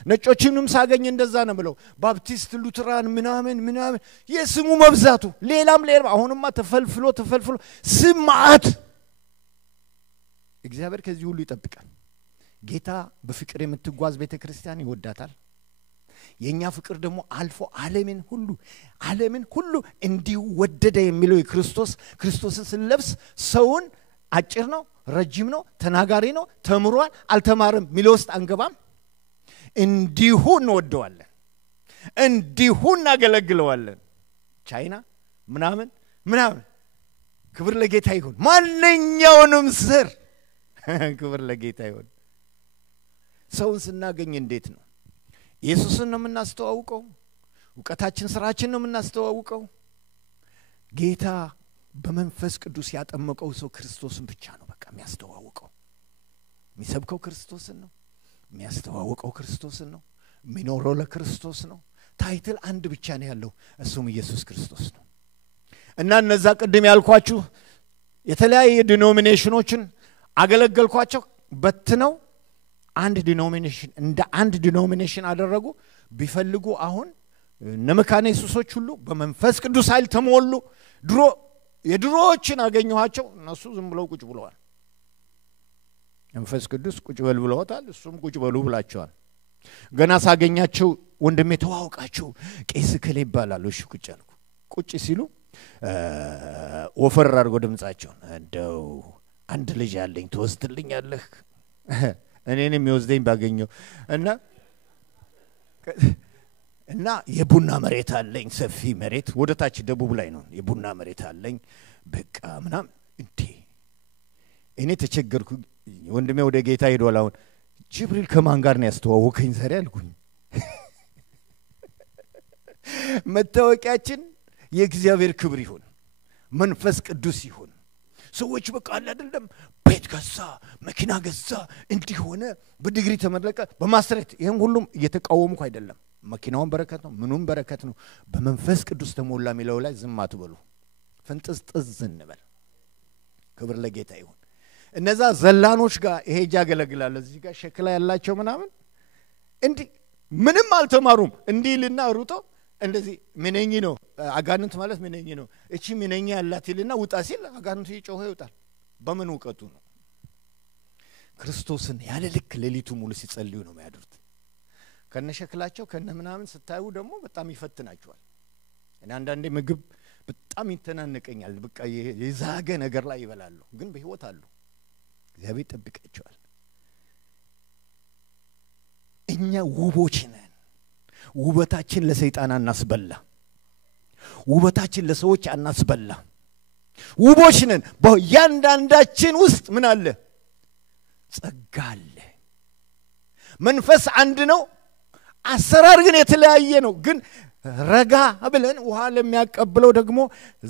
ነጮችንም ሳገኝ እንደዛ ነው ብለው ባፕቲስት ሉተራን ምናምን የስሙ መብዛቱ ሌላም አሁንማ ተፈልፍሎ ስማት እግዚአብሔር ከዚህ ሁሉ ይጠብቃል ጌታ በፍቅር የምትጓዝ ቤተክርስቲያን ይወዳታል የኛ ፍቅር ደግሞ አልፎ ዓለምን ሁሉ እንዲሁ ወደደ የሚለው ክርስቶስን ስለብስ ሰውን አጭር ነው ረጅም ነው ተናጋሪ ነው ተምሯል አልተማረም ሚለውስጥ አንገባም እንዲሁ እንወደዋለን እንዲሁ እናገለግለዋለን ቻይና ምናምን ክብር ለጌታ ይሁን ማንኛውንም ስር ክብር ለጌታ ይሁን ሰውን ስናገኝ እንዴት ነው ኢየሱስን ነው የምናስተዋውቀው ዕውቀታችን ስራችን ነው የምናስተዋውቀው ጌታ በመንፈስ ቅዱስ ያጠመቀው ሰው ክርስቶስን ብቻ ነው በቃ የሚያስተዋውቀው የሚሰብከው ክርስቶስን ነው የሚያስተዋውቀው ክርስቶስን ነው የሚኖረው ለክርስቶስ ነው ታይትል አንድ ብቻ ነው ያለው እሱም ኢየሱስ ክርስቶስ ነው እና እነዛ ቅድም ያልኳችሁ የተለያየ ዲኖሚኔሽኖችን አገለገልኳቸው በትነው አንድ ዲኖሚኔሽን እንደ አንድ ዲኖሚኔሽን አደረጉ ቢፈልጉ አሁን ነመካነ ኢየሱሶች ሁሉ በመንፈስ ቅዱስ ኃይል ተሞሉ የድሮዎችን አገኘኋቸው እነሱ ዝም ብለው ቁጭ ብለዋል መንፈስ ቅዱስ ቁጭ በል ብለውታል እሱም ቁጭ በሉ ብላቸዋል ገና ሳገኛቸው ወንድሜ ተዋውቃቸው ቄስ ከለ ይባላል እሺ ቁጭ አልኩ ቁጭ ሲሉ ወፈር አድርጎ ድምጻቸው እንደው አንድ ልጅ ያለኝ ተወስድልኛለህ እኔንም የሚወስደኝ ባገኘው እና የቡና መሬት አለኝ ሰፊ መሬት ወደታች ደቡብ ላይ ነው የቡና መሬት አለኝ በቃ ምናም እንዴ እኔ ተቸገርኩ ወንድሜ ወደ ጌታ ሄዷል አሁን ጅብሪል ከማን ጋር ነው ያስተዋወቀኝ ዛሬ አልኩኝ መታወቂያችን የእግዚአብሔር ክብር ይሁን መንፈስ ቅዱስ ይሁን ሰዎች በቃ አይደለም ቤት ገዛ መኪና ገዛ እንዲሆነ በዲግሪ ተመረቀ በማስተሬት ይሄን ሁሉም እየተቃወሙኩ አይደለም መኪናውን በረከት ነው ምኑም በረከት ነው በመንፈስ ቅዱስ ተሞላ ሚለው ላይ ዝም አትበሉ ፈንጥስጥዝ እንበል ክብር ለጌታ ይሁን እነዛ ዘላኖች ጋር ይሄ ያገለግላል እዚህ ጋር ሸክላ ያላቸው ምናምን እንዲ ምንም አልተማሩም እንዲልና ሩጦ እንደዚህ ምንኝ ነው አጋንንት ማለት ምንኝ ነው እቺ ምንኝ ያላት ይልና ውጣ ሲል አጋንንቱ ይጮህ ይወጣል በምን ወቀቱ ነው ክርስቶስን ያለ ልክ ሌሊቱ ሙሉ ሲጸልዩ ነው የሚያድሩት ከነሸክላቸው ከነምናምን ስታዩ ደግሞ በጣም ይፈትናቸዋል እና አንዳንዴ ምግብ በጣም ይተናነቀኛል በቃ የዛገ ነገር ላይ ይበላሉ ግን በህይወት አሉ እግዚአብሔር ይጠብቃቸዋል እኛ ውቦች ነን ውበታችን ለሰይጣን አናስበላ ውበታችን ለሰዎች አናስበላ ውቦች ነን በእያንዳንዳችን ውስጥ ምን አለ ጸጋ አለ መንፈስ አንድ ነው አሰራር ግን የተለያየ ነው ግን ረጋ ብለን ውሃ ለሚያቀብለው ደግሞ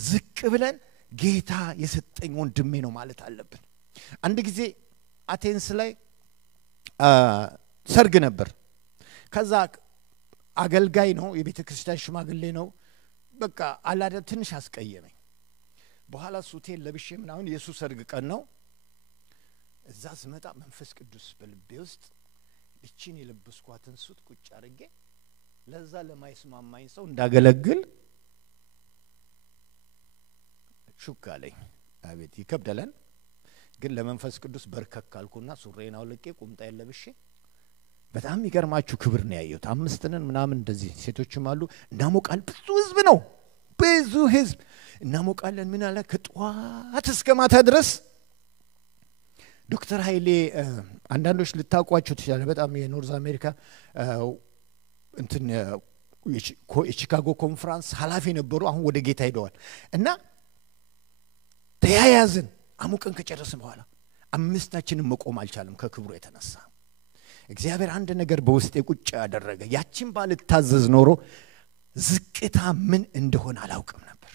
ዝቅ ብለን ጌታ የሰጠኝ ወንድሜ ነው ማለት አለብን አንድ ጊዜ አቴንስ ላይ ሰርግ ነበር ከዛ አገልጋይ ነው የቤተክርስቲያን ሽማግሌ ነው በቃ አላደ ትንሽ አስቀየመኝ በኋላ ሱቴን ለብሼ ምናምን ኢየሱስ ሰርግ ቀን ነው እዛ ስመጣ መንፈስ ቅዱስ በልቤ ውስጥ እቺን የለበስኳትን ሱት ቁጭ አድርጌ ለዛ ለማይስማማኝ ሰው እንዳገለግል ሹካለኝ አቤት ይከብዳል ግን ለመንፈስ ቅዱስ በርከካልኩና ሱሬን አውልቄ ቁምጣዬን ለብሼ በጣም ይገርማችሁ ክብር ነው ያየሁት አምስትንን ምናምን እንደዚህ ሴቶችም አሉ እናሞቃል ብዙ ህዝብ እናሞቃለን ምን አለ ከጧት እስከ ማታ ድረስ ዶክተር ኃይሌ አንዳንዶች ልታቋቸው ትችላለ በጣም የኖርዝ አሜሪካ እንትን የቺካጎ ኮንፈረንስ ሐላፊ ነበሩ አሁን ወደ ጌታ ሄደዋል እና ተያያዝን አሙቀን ከጨረስን በኋላ አምስታችንን መቆም አልቻለም ከክብሩ የተነሳ እግዚአብሔር አንድ ነገር በውስጤ ቁጭ ያደረገ ያቺን ባልታዘዝ ኖሮ ዝቅታ ምን እንደሆነ አላውቅም ነበር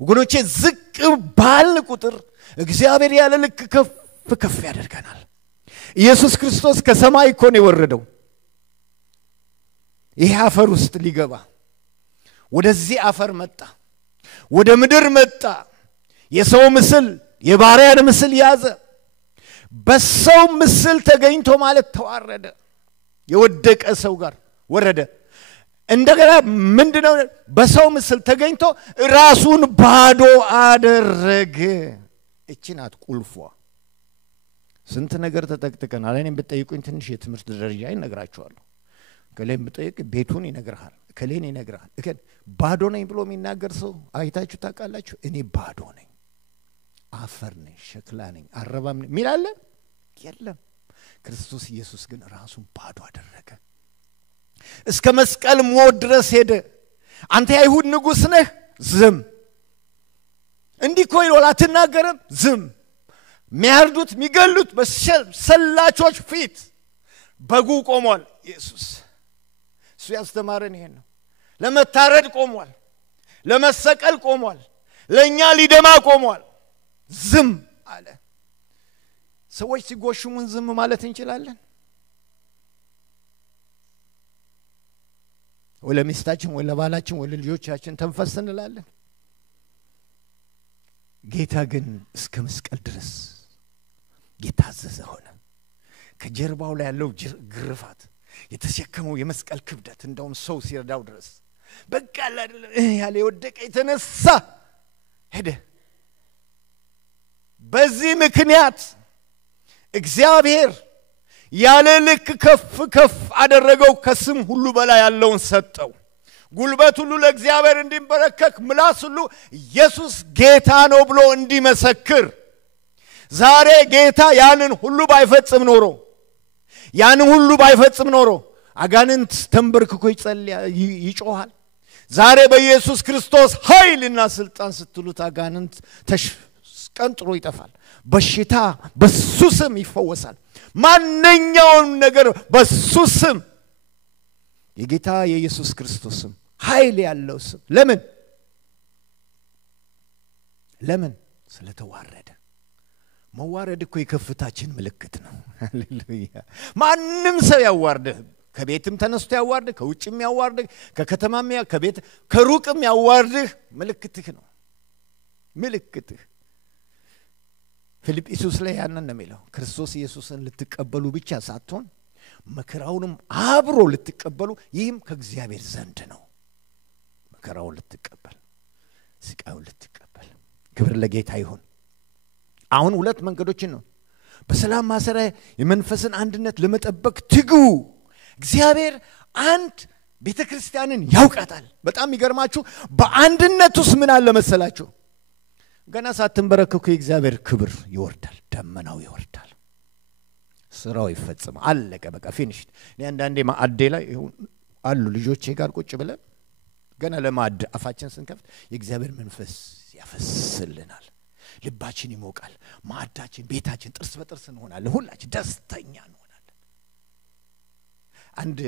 ወገኖቼ ዝቅ ባል ቁጥር እግዚአብሔር ያለ ልክ ከፍ ያደርገናል ኢየሱስ ክርስቶስ ከሰማይ እኮ ነው የወረደው ይሄ አፈር ውስጥ ሊገባ ወደዚህ አፈር መጣ ወደ ምድር መጣ የሰው ምስል የባሪያን ምስል ያዘ በሰው ምስል ተገኝቶ ማለት ተዋረደ የወደቀ ሰው ጋር ወረደ እንደገና ምንድነው በሰው ምስል ተገኝቶ ራሱን ባዶ አደረገ እቺናት ቁልፏ ስንት ነገር ተጠቅጥቀናል እኔም በጠይቁኝ ትንሽ የትምህርት ደረጃ ይነግራቸዋለሁ ከሌም በጠይቅ ቤቱን ይነግራል ከሌን ይነግራል እከ ባዶ ነኝ ብሎ የሚናገር ሰው አይታችሁ ታውቃላችሁ እኔ ባዶ ነኝ አፈር ነኝ ሸክላ ነኝ አረባም ነኝ ሚላለ የለም ክርስቶስ ኢየሱስ ግን ራሱን ባዶ አደረገ እስከ መስቀል ሞት ድረስ ሄደ አንተ አይሁድ ንጉስ ነህ ዝም እንዲኮ ይሏል አትናገርም ዝም ሚያርዱት ሚገሉት በሰላቾች ፊት በጉ ቆሟል ኢየሱስ እሱ ያስተማረን ይሄን ነው ለመታረድ ቆሟል ለመሰቀል ቆሟል ለኛ ሊደማ ቆሟል ዝም አለ ሰዎች ሲጎሽሙን ዝም ማለት እንችላለን ወለ ሚስታችን ወለ ባላችን ወለ ልጆቻችን ተንፈስ እንላለን ጌታ ግን እስከ መስቀል ድረስ የታዘዘ ሆነ ከጀርባው ላይ ያለው ግርፋት የተሸከመው የመስቀል ክብደት እንደውም ሰው ሲረዳው ድረስ በቃ ያለ ወደቀ የተነሳ ሄደ በዚህ ምክንያት እግዚአብሔር ያለ ልክ ከፍ አደረገው ከስም ሁሉ በላይ ያለውን ሰጠው ጉልበት ሁሉ ለእግዚአብሔር እንዲንበረከክ ምላስ ሁሉ ኢየሱስ ጌታ ነው ብሎ እንዲመሰክር ዛሬ ጌታ ያንን ሁሉ ባይፈጽም ኖሮ አጋንንት ተንበርክኮ ይጮሃል ዛሬ በኢየሱስ ክርስቶስ ኃይልና ስልጣን ስትሉት አጋንንት ተሽቀንጥሮ ይጠፋል በሽታ በሱ ስም ይፈወሳል ማንኛውም ነገር በሱ ስም የጌታ የኢየሱስ ክርስቶስ ስም ኃይል ያለው ስም ለምን ስለተዋረደ መዋረድ እኮ የከፍታችን ምልክት ነው ሃሌሉያ ማንንም ሰው ያዋርደ ከቤትም ተነስቶ ያዋርደ ከውጭም ያዋርደ ከከተማም ከቤት ከሩቅም ያዋርደ ምልክትህ ነው ምልክትህ ፊልጵስዩስ ላይ ያንን ነው የሚለው ክርስቶስ ኢየሱስን ልትቀበሉ ብቻ ሳትሆን መከራውንም አብሮ ልትቀበሉ ይህም ከእግዚአብሔር ዘንድ ነው መከራውን ልትቀበል ስቃዩን ልትቀበል ክብር ለጌታ ይሁን አሁን ሁለት መንገዶችን ነው በሰላም ማሰሪያ የመንፈስን አንድነት ለመጠበቅ ትጉ እግዚአብሔር አንድ ቤተክርስቲያንን ያውቃታል በጣም ይገርማችሁ በአንድነቱስ ምን አለ መሰላችሁ ገና ሳትንበረከኩ የእግዚአብሔር ክብር ይወርዳል ደመናው ይወርዳል ስራው ይፈጽማል አለቀ በቃ ፊኒሽ ለአንዳንዴ ማዕዴ ላይ አሉ ልጆቼ ጋር ቁጭ ብለን ገና ለማዕድ አፋችን ስንከፍት የእግዚአብሔር መንፈስ ያፈስልናል ልባችን ይሞቃል ማዕዳችን ቤታችን ጥርስ በጥርስ እንሆናለን ሁላችን ደስተኛ እንሆናለን አንድ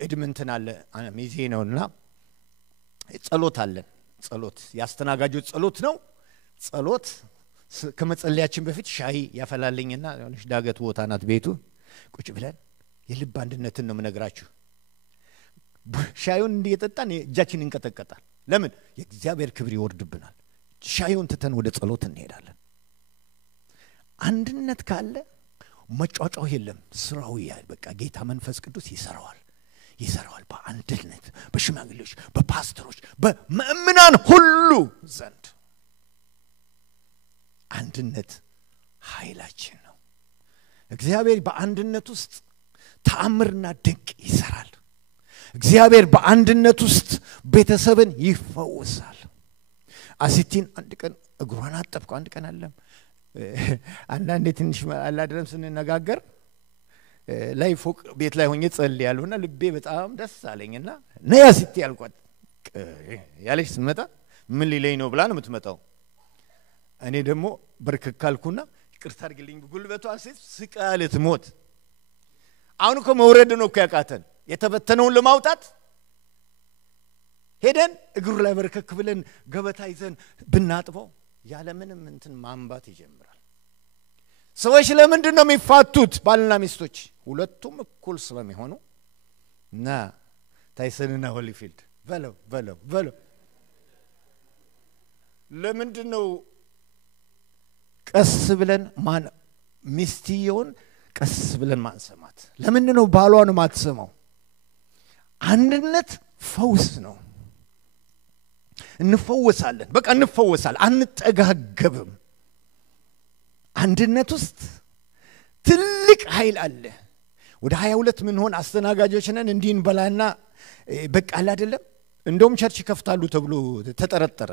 ኤድመንተን አለ ሚዜ ነውና ጸሎት አለን ጸሎት ያስተናጋጆች ጸሎት ነው ጸሎት ከመጸለያችን በፊት ሻይ ያፈላልኝና ዳገት ቦታ ናት ቤቱ ቁጭ ብለን የልብ አንድነትን ነው መነግራችሁ ሻዩን እንዲየጠጣን እጃችን እንቀጠቀጣል ለምን የእግዚአብሔር ክብር ይወርድብናል ሻዩን ተተን ወደ ጸሎት እንሄዳለን አንድነት ካለ መጫጫው የለም ስራው በቃ ጌታ መንፈስ ቅዱስ ይሰራዋል በአንድነት በሽማግሌዎች በፓስተሮች በመእምናን ሁሉ ዘንድ አንድነት ኃይላችን ነው እግዚአብሔር በአንድነት ውስጥ ተአምርና ድንቅ ይሰራል እግዚአብሔር በአንድነት ውስጥ ቤተሰብን ይፈውሳል አሲቲን አንድ ቀን እግሯን አጠብኩ አንድ ቀን አለም አንዳንዴ ትንሽ አላደረም ስንነጋገር ላይ ፎቅ ቤት ላይ ሆኜ ጸልያለሁና ልቤ በጣም ደስ አለኝና ነይ አሲቲ ያልኳት ያለሽ ስመጣ ምን ሊለኝ ነው ብላ ነው የምትመጣው እኔ ደግሞ በርክካልኩና ይቅርታ አድርግልኝ ጉልበቷ አሲት ስቃለት ሞት አሁን እኮ መውረድ ነው እኮ ያቃተን የተበተነውን ለማውጣት ሄደን እግሩ ላይ በርከክ ብለን ገበታ ይዘን ብናጥበው ያለ ምንም እንትን ማንባት ይጀምራል ሰዎች ለምንድን ነው የሚፋቱት ባልና ሚስቶች ሁለቱም እኩል ስለሚሆኑ እና ታይሰንና ሆሊፊልድ በለው ለምንድነው ቀስ ብለን ማን ሚስቲዮን ቀስ ብለን ማንሰማት? ለምንድነው ባሏን ማትሰማው? አንድነት ፈውስ ነው። እንፈወሳለን። በቃ እንፈወሳለን። አንጠጋገብም። አንድነት ውስጥ ትልቅ ኃይል አለ። ወደ 22 ምን ሆነ አስተናጋጆች ነን እንዲን በላና በቃ አይደለም እንደውም ቸርች ከፍታሉ ተብሎ ተጠረጠረ።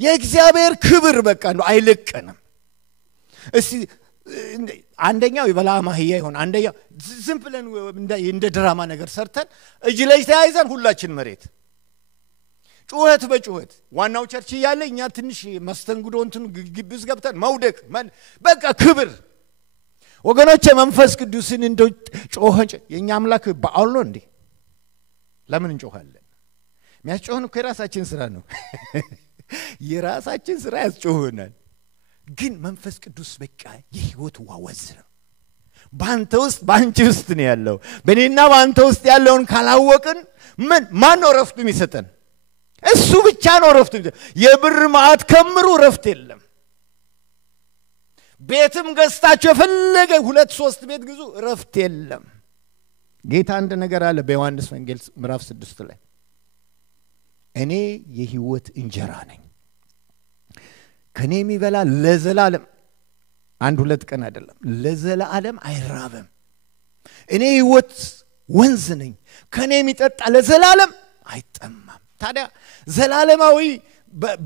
የእግዚአብሔር ክብር በቃ ነው አይለቀንም። እስቲ አንደኛው ይበላማ ህያ ይሆን አንደኛው ዝም ብለን እንደ ድራማ ነገር ሰርተን እጅ ላይ ተያይዘን ሁላችን መሬት ጩኸት በጩኸት ዋናው ቸርች ያለ እኛ ትንሽ መስተንግዶ እንትን ግብስ ገብተን መውደቅ በቃ ክብር ወገኖቼ መንፈስ ቅዱስን እንደው ጮኸን የኛ አምላክ በአውሎ እንዴ ለምን እንጮሃለን? የሚያስጮህን እኮ የራሳችን ስራ ነው። የራሳችን ስራ ያስጮህናል። ግን መንፈስ ቅዱስ በቃ የህይወት ዋወዝ ነው። ባንተ ውስጥ ባንቺ ውስጥ ነው ያለው። በእኔና ባንተ ውስጥ ያለውን ካላወቅን ማን ነው ረፍት የሚሰጠን? እሱ ብቻ ነው ረፍት። የብር ማዕት ከምሩ ረፍት የለም። ቤትም ገዝታችሁ የፈለገ 2-3 ቤት ግዙ ረፍት የለም። ጌታ አንድ ነገር አለ በዮሐንስ ወንጌል ምዕራፍ 6 ላይ እኔ የህይወት እንጀራ ነኝ፣ ከኔ የሚበላ ለዘላለም 1-2 ቀን አይደለም ለዘላለም አይራብም። እኔ ህይወት ወንዝ ነኝ፣ ከኔ የሚጠጣ ለዘላለም አይጠማም። ታዲያ ዘላለማዊ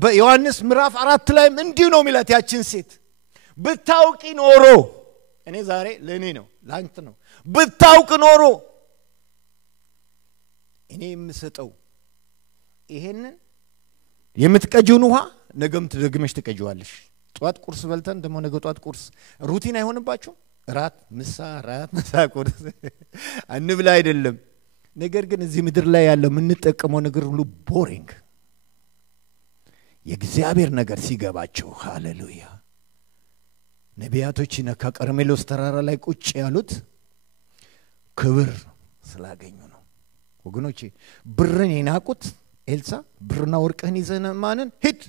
በዮሐንስ ምዕራፍ 4 ላይ እንዲህ ነው የሚላት ያችን ሴት ብታውቂ ኖሮ እኔ ዛሬ ለኔ ነው ላንተ ነው ብታውቂ ኖሮ እኔ የምሰጠው ይሄንን የምትቀጂውን ውሃ ነገም ትደግመሽ ትቀጂዋለሽ። ጧት ቁርስ በልተን ደሞ ነገ ጧት ቁርስ ሩቲን አይሆንባችሁ? ራት ምሳ ቁርስ አንብላ አይደለም። ነገር ግን እዚህ ምድር ላይ ያለው የምንጠቀመው ነገር ሁሉ ቦሪንግ። የእግዚአብሔር ነገር ሲገባቸው ሃሌሉያ ነቢያቶች ከቀርሜሎስ ተራራ ላይ ቁጭ ያሉት ክብር ስላገኙ ነው። ወገኖቼ ብርን የናቁት ኤልሳ ብርና ወርቅህን ይዘን ማንን ሂድ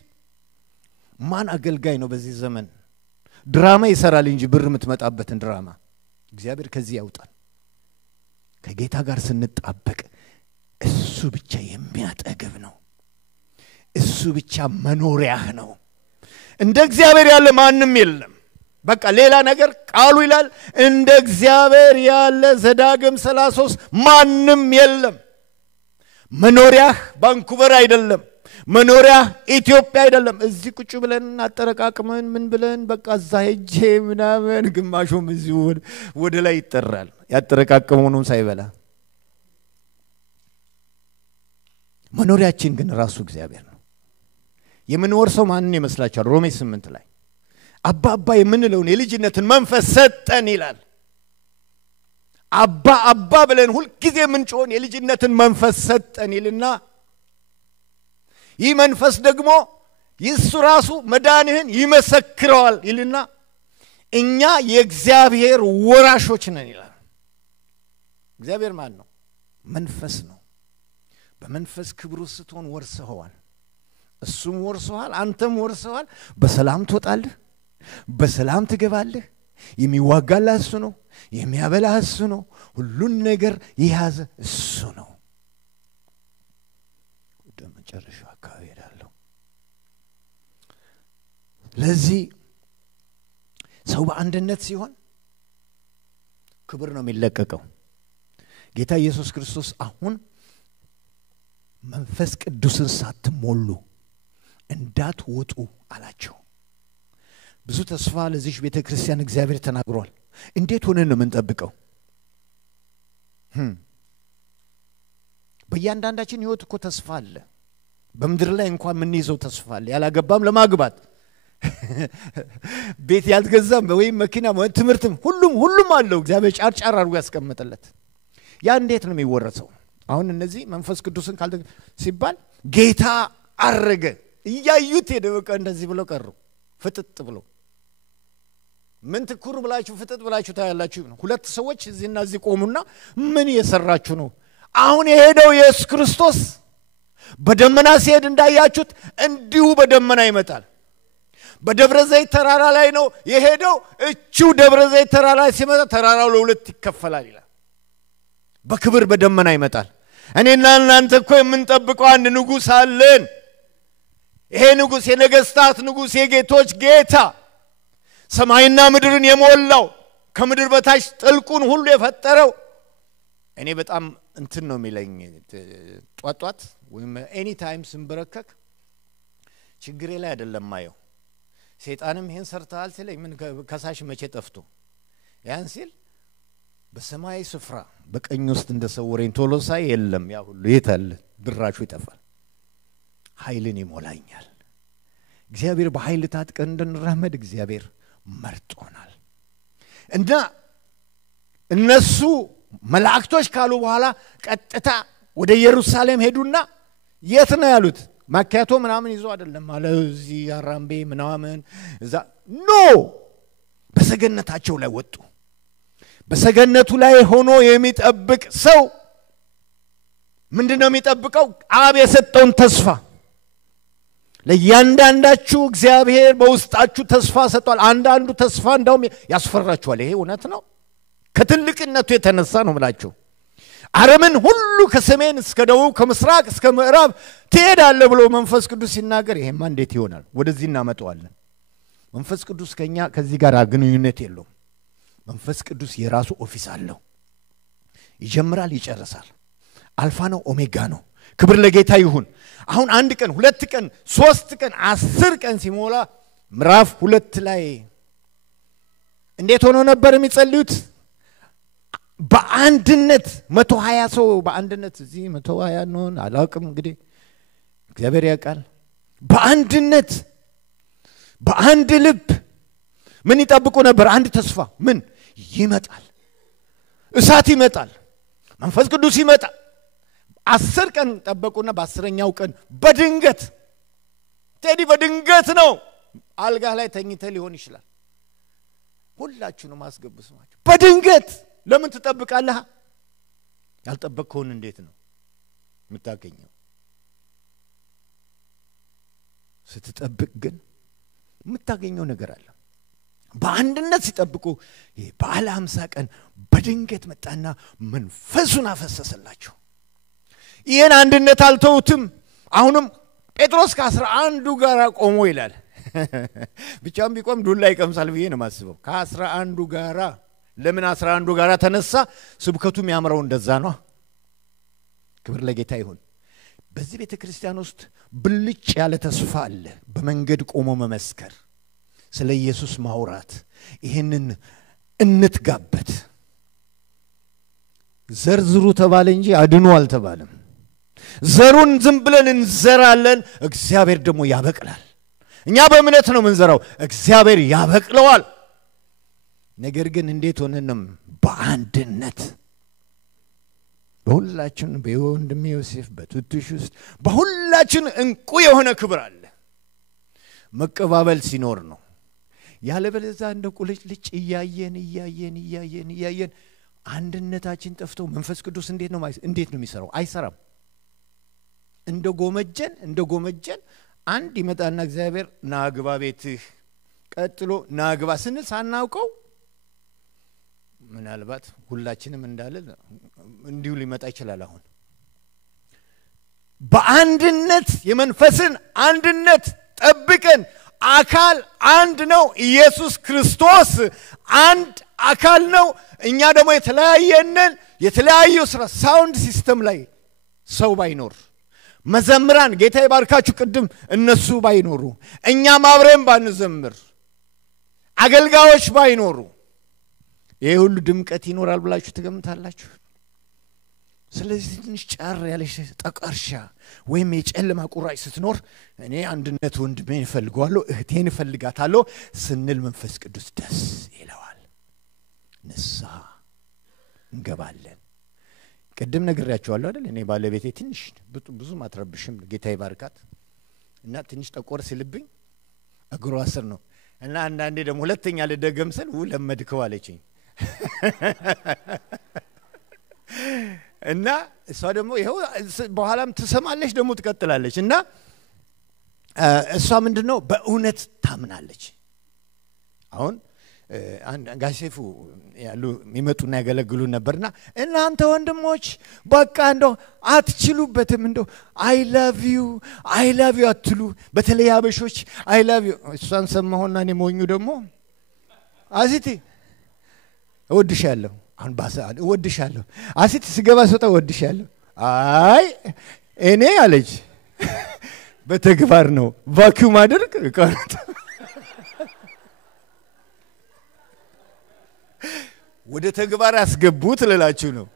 ማን አገልጋይ ነው በዚህ ዘመን ድራማ ይሰራል እንጂ ብር የምትመጣበትን ድራማ እግዚአብሔር ከዚህ ያውጣል። ከጌታ ጋር ስንጣበቅ እሱ ብቻ የሚያጠግብ ነው። እሱ ብቻ መኖሪያህ ነው። እንደ እግዚአብሔር ያለ ማንም የለም። በቃ ሌላ ነገር ቃሉ ይላል እንደ እግዚአብሔር ያለ ዘዳግም 33 ማንም የለም። መኖሪያህ ባንኩቨር አይደለም፣ መኖሪያ ኢትዮጵያ አይደለም። እዚህ ቁጭ ብለን አጠረቃቅመን ምን ብለን በቃ እዛ ሄጄ ምናምን ግማሹም እዚህ ወደ ላይ ይጠራል ያጠረቃቀመውንም ሳይበላ። መኖሪያችን ግን ራሱ እግዚአብሔር ነው። የምንወርሰው ማንን ይመስላችኋል? ሮሜ 8 ላይ አባ የምንለውን የልጅነትን መንፈስ ሰጠን ይላል። አባ ብለን ሁሉ ጊዜ ምንጮን የልጅነትን መንፈስ ሰጠን ይልና ይህ መንፈስ ደግሞ ኢየሱስ ራሱ መዳንህን ይመሰክረዋል ይልና እኛ የእግዚአብሔር ወራሾች ነን ይላል። እግዚአብሔር ማን ነው? መንፈስ ነው። በመንፈስ ክብሩ ስትሆን ወርሰዋል። እሱም ወርሰዋል፣ አንተም ወርሰዋል። በሰላም ትወጣለህ፣ በሰላም ትገባለህ። የሚዋጋልህ እሱ ነው፣ የሚያበላህ እሱ ነው፣ ሁሉን ነገር የያዘ እሱ ነው። ወደ መጨረሻው አካባቢ ሄዳለሁ። ለዚህ ሰው በአንድነት ሲሆን ክብር ነው የሚለቀቀው። ጌታ ኢየሱስ ክርስቶስ አሁን መንፈስ ቅዱስን ሳትሞሉ እንዳትወጡ አላቸው። ብዙ ተስፋ ለዚህ ቤተክርስቲያን እግዚአብሔር ተናግሯል። እንዴት ሆነን ነው የምንጠብቀው? በእያንዳንዳችን ህይወት እኮ ተስፋ አለ። በምድር ላይ እንኳን ምን ይዘው ተስፋ አለ። ያላገባም ለማግባት ቤት ያልገዛም ወይም መኪና ወይም ትምርትም ሁሉም አለው እግዚአብሔር ጫርጫር አድርጎ ያስቀምጠለት። ያ እንዴት ነው የሚወረሰው? አሁን እነዚህ መንፈስ ቅዱስን ሲባል ጌታ አረገ እያዩት ሄደበቃ እንደዚህ ብለው ቀሩ ፍጥጥ ብለው። ምን ትኩር ብላችሁ ፍጥጥ ብላችሁ ታያላችሁ? ሁለት ሰዎች እዚህና እዚህ ቆሙና ምን እየሰራችሁ ነው? አሁን የሄደው ኢየሱስ ክርስቶስ በደመና ሲሄድ እንዳያችሁት እንዲሁ በደመና ይመጣል። በደብረ ዘይት ተራራ ላይ ነው የሄደው። እቺው ደብረ ዘይት ተራራ ላይ ሲመጣ ተራራው ለሁለት ይከፈላል ይላል። በክብር በደመና ይመጣል። እኔና እናንተ እኮ የምንጠብቀው አንድ ንጉሥ አለን። ይሄ ንጉሥ የነገስታት ንጉሥ የጌቶች ጌታ ሰማይና ምድርን የሞላው ከምድር በታች ጥልቁን ሁሉ የፈጠረው እኔ በጣም እንትን ነው የሚለኝ ጧጧት ወይም ኤኒ ታይም ስንበረከክ ችግሬ ላይ አይደለም ማየው። ሰይጣንም ይሄን ሰርተሃል ሲለኝ ምን ከሳሽ መቼ ጠፍቶ ያን ሲል በሰማይ ስፍራ በቀኝ ውስጥ እንደሰወረኝ ቶሎሳ የለም ያ ሁሉ የታለ ብራሹ ይጠፋል። ኃይልን ይሞላኛል። እግዚአብሔር በኃይል ታጥቀን እንድንራመድ እግዚአብሔር መርጦናል። እና እነሱ መላእክቶች ካሉ በኋላ ቀጥታ ወደ ኢየሩሳሌም ሄዱና የት ነው ያሉት? ማኪያቶ ምናምን ይዞ አይደለም አለ እዚህ አራምቤ ምናምን እዛ ኖ በሰገነታቸው ላይ ወጡ። በሰገነቱ ላይ ሆኖ የሚጠብቅ ሰው ምንድነው የሚጠብቀው? አብ የሰጠውን ተስፋ ለእያንዳንዳችሁ እግዚአብሔር በውስጣችሁ ተስፋ ሰጥቷል። አንዳንዱ ተስፋ እንደውም ያስፈራችኋል። ይሄ እውነት ነው። ከትልቅነቱ የተነሳ ነው ማለት ነው። ዓለምን ሁሉ ከሰሜን እስከ ደቡብ ከምስራቅ እስከ ምዕራብ ትሄዳለህ ብሎ መንፈስ ቅዱስ ሲናገር ይሄማ እንዴት ይሆናል? ወደዚህ እናመጣዋለን። መንፈስ ቅዱስ ከኛ ከዚህ ጋር ግንኙነት የለውም። መንፈስ ቅዱስ የራሱ ኦፊስ አለው። ይጀምራል፣ ይጨርሳል። አልፋ ነው፣ ኦሜጋ ነው። ክብር ለጌታ ይሁን። አሁን አንድ ቀን፣ ሁለት ቀን፣ ሶስት ቀን፣ 10 ቀን ሲሞላ ምዕራፍ 2 ላይ እንዴት ሆኖ ነበር የሚጸልዩት? በአንድነት 120 ሰው በአንድነት እዚህ 120 ነው አላውቅም እንግዲህ እግዚአብሔር ያውቃል። በአንድነት በአንድ ልብ ምን ይጠብቁ ነበር? አንድ ተስፋ ምን ይመጣል? እሳት ይመጣል፣ መንፈስ ቅዱስ ይመጣል። 10 ቀን ጠበቁና በ10ኛው ቀን በድንገት ቴዲ በድንገት ነው አልጋ ላይ ተኝተ ሊሆን ይችላል። ሁላችሁንም አስገብስማችሁ በድንገት ለምን ትጠብቃለህ? ያልጠበቅከውን እንዴት ነው የምታገኘው? ስትጠብቅ ግን የምታገኘው ነገር አለ። በአንድነት ሲጠብቁ በዓለ 50 ቀን በድንገት መጣና መንፈሱን አፈሰሰላቸው። ይሄን አንድነት አልተውትም። አሁንም ጴጥሮስ ከ11 ጋር ቆሞ ይላል። ብቻም ቢቆም ዱላ ይቀምሳል ብዬ ነው ማስበው። ከ11 ጋር ለምን 11 ጋር ተነሳ? ስብከቱም ያምረው እንደዛ ነው። ክብር ለጌታ ይሁን። በዚህ ቤተክርስቲያን ውስጥ ብልጭ ያለ ተስፋ አለ። በመንገድ ቆሞ መመስከር፣ ስለ ኢየሱስ ማውራት፣ ይሄንን እንትጋበት። ዘርዝሩ ተባለ እንጂ አድኑ አልተባለም። ዘሩን ዝም ብለን እንዘራለን፣ እግዚአብሔር ደግሞ ያበቅላል። እኛ በእምነት ነው የምንዘራው፣ እግዚአብሔር ያበቅለዋል። ነገር ግን እንዴት ሆነንም በአንድነት በሁላችን በወንድሜ ዮሴፍ በትትሽ ውስጥ በሁላችን እንቁ የሆነ ክብር አለ። መቀባበል ሲኖር ነው። ያለበለዚያ እንደ ቁልጭልጭ እያየን አንድነታችን ጠፍቶ መንፈስ ቅዱስ እንዴት ነው የሚሰራው? አይሰራም። እንደ ጎመጀን አንድ ይመጣና እግዚአብሔር ናግባ ቤትህ ቀጥሎ ናግባ ስንል ሳናውቀው ምናልባት ሁላችንም እንዳለ እንዲሁ ሊመጣ ይችላል። አሁን በአንድነት የመንፈስን አንድነት ጠብቀን አካል አንድ ነው። ኢየሱስ ክርስቶስ አንድ አካል ነው። እኛ ደግሞ የተለያየነን የተለያዩ ስራ ሳውንድ ሲስተም ላይ ሰው ባይኖር መዘምራን ጌታ ይባርካችሁ ቅድም እነሱ ባይኖሩ እኛም አብረን ባንዘምር አገልጋዮች ባይኖሩ ይሄ ሁሉ ድምቀት ይኖራል ብላችሁ ትገምታላችሁ? ስለዚህ ትንሽ ጫር ያለሽ ጠቀርሻ ወይም የጨለማ ቁራጭ ስትኖር እኔ አንድነት ወንድሜን እፈልጋለሁ እህቴን እፈልጋታለሁ ስንል መንፈስ ቅዱስ ደስ ይለዋል። ንስሐ እንገባለን። ቅድም ነግሬያችኋለሁ አይደል? እኔ ባለቤቴ ትንሽ ብዙ ማትረብሽም ጌታ ይባርካት እና ትንሽ ጠቆር ሲልብኝ እግሯ ስር ነው እና አንዳንዴ ደግሞ ሁለተኛ ልደገም ስል ለመድከው አለችኝ። እና እሷ ደግሞ ይሄው በኋላም ትሰማለች ደግሞ ትቀጥላለች እና እሷ ምንድነው በእውነት ታምናለች አሁን ጋሼፉ ያሉ የሚመጡና ያገለግሉ ነበርና እናንተ ወንድሞች በቃ እንደው አትችሉበትም እንደው አይ ላቭ ዩ አትሉ በተለይ አበሾች አይ ላቭ ዩ እሷን ሰማሁና እኔ ሞኙ ደግሞ አሲቲ እወድሻለሁ አሁን ባሰ እወድሻለሁ አሲቲ ስገባ ሰጣ እወድሻለሁ አይ እኔ አለች በተግባር ነው ቫኩም አድርግ ቀርቶ ወደ ተግባር ያስገቡት ለላችሁ ነው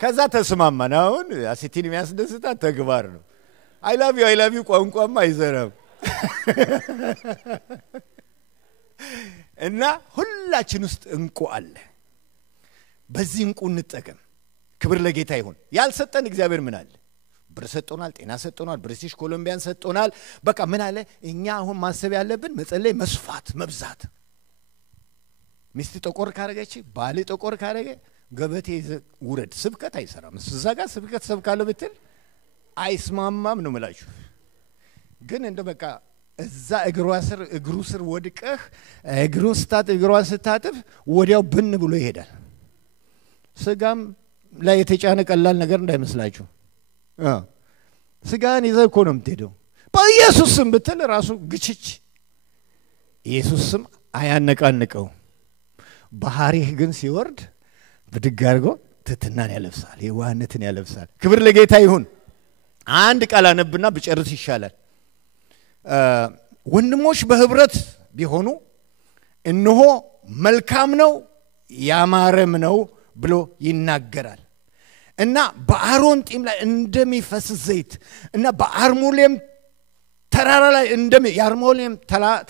ከዛ ተስማማን አሁን አሲቲን የሚያስደስታ ተግባር ነው አይ ላቭ ዩ ቋንቋማ አይዘራም እና ሁላችን ውስጥ እንቁ አለ በዚህ እንቁ እንጠቀም ክብር ለጌታ ይሁን ያልሰጠን እግዚአብሔር ምን አለ ብር ሰጥቶናል ጤና ሰጥቶናል ብሪቲሽ ኮሎምቢያን ሰጥቶናል በቃ ምን አለ እኛ አሁን ማሰብ ያለብን መጸለይ መስፋት መብዛት ሚስት ጠቆር ካረገች ባል ጠቆር ካረገ ገበቴ ውረድ ስብከት አይሰራም እዛ ጋር ስብከት ሰብካለሁ ብትል አይስማማም ነው ማለት ግን እንደ በቃ እዛ እግሩ ስር ወድቀህ እግሯን ስታጥፍ ወዲያው ብን ብሎ ይሄዳል ስጋም ላይ የተጫነ ቀላል ነገር እንዳይመስላችሁ ስጋን ይዘህ እኮ ነው የምትሄደው በኢየሱስ ስም ብትል ራሱ ግጭች ኢየሱስ ስም አያነቃንቀው ባህሪህ ግን ሲወርድ ብድግ አድርጎ ትትናን ያለብሳል የዋህነትን ያለብሳል ክብር ለጌታ ይሁን አንድ ቃል አነብና ብጨርስ ይሻላል ወንድሞች በህብረት ቢሆኑ እነሆ መልካም ነው ያማረም ነው ብሎ ይናገራል እና በአሮን ጢም ላይ እንደሚፈስ ዘይት እና በአርሞሌም ተራራ ላይ የአርሞሌም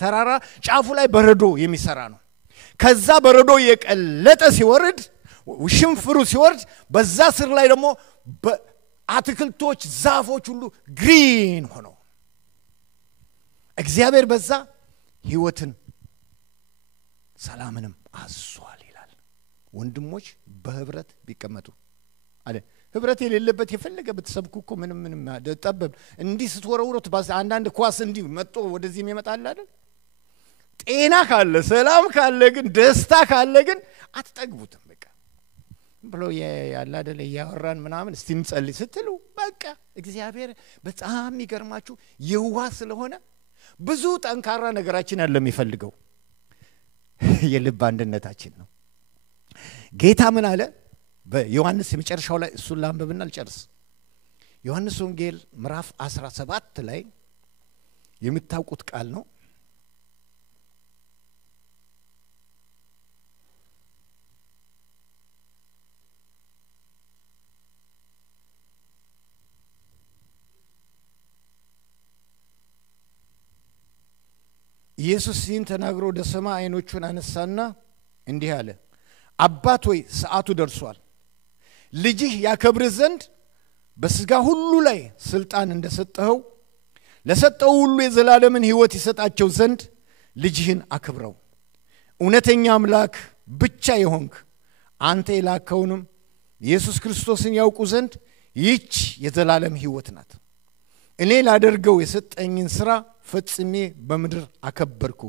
ተራራ ጫፉ ላይ በረዶ የሚሰራ ነው ከዛ በረዶ የቀለጠ ሲወርድ ሽንፍሩ ሲወርድ በዛ ስር ላይ ደግሞ አትክልቶች ዛፎች ሁሉ ግሪን ሆነው እግዚአብሔር በዛ ህይወትን ሰላምንም አዟል ይላል ወንድሞች በህብረት ቢቀመጡ አለ ህብረት የሌለበት የፈለገ በተሰብኩ እኮ ምንም ተጠበብ እንዲህ ስትወረውሩት አንዳንድ ኳስ እንዲህ መጥቶ ወደዚህ ይመጣል አይደል ጤና ካለ ሰላም ካለ ግን ደስታ ካለ ግን አትጠግቡትም በቃ ብሎ ያለ አይደል ያወራን ምናምን እስቲ እንጸልይ ስትሉ በቃ እግዚአብሔር በጣም ይገርማችሁ የዋህ ስለሆነ ብዙ ጠንካራ ነገራችን አለ የሚፈልገው የልብ አንድነታችን ነው ጌታ ምን አለ በዮሐንስ የመጨረሻው ላይ እሱን ላንብብና ልጨርስ ዮሐንስ ወንጌል ምዕራፍ 17 ላይ የምታውቁት ቃል ነው ኢየሱስ ይህን ተናግሮ ወደ ሰማይ አይኖቹን አነሳና እንዲህ አለ አባት ሆይ ሰዓቱ ደርሷል ልጅህ ያከብርህ ዘንድ በስጋ ሁሉ ላይ ስልጣን እንደሰጠኸው ለሰጠው ሁሉ የዘላለምን ሕይወት ይሰጣቸው ዘንድ ልጅህን አክብረው እውነተኛ አምላክ ብቻ የሆንክ አንተ የላከውንም ኢየሱስ ክርስቶስን ያውቁ ዘንድ ይህች የዘላለም ሕይወት ናት እኔ ላደርገው የሰጠኝን ሥራ ፈጽሜ በምድር አከበርኩ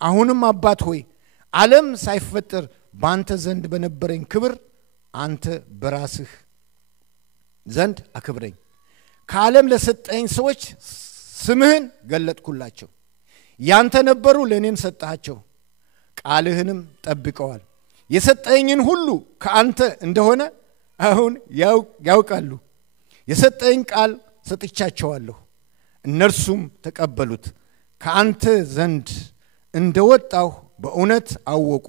አሁንም አባት ሆይ ዓለም ሳይፈጠር ባንተ ዘንድ በነበረኝ ክብር አንተ በራስህ ዘንድ አክብረኝ ከዓለም ለሰጠኝ ሰዎች ስምህን ገለጥኩላቸው ያንተ ነበሩ ለኔም ሰጣቸው ቃልህንም ጠብቀዋል የሰጠኝን ሁሉ ከአንተ እንደሆነ አሁን ያውቃሉ የሰጠኝ ቃል ሰጥቻቸዋለሁ እነርሱም ተቀበሉት ከአንተ ዘንድ እንደወጣሁ በእውነት አወቁ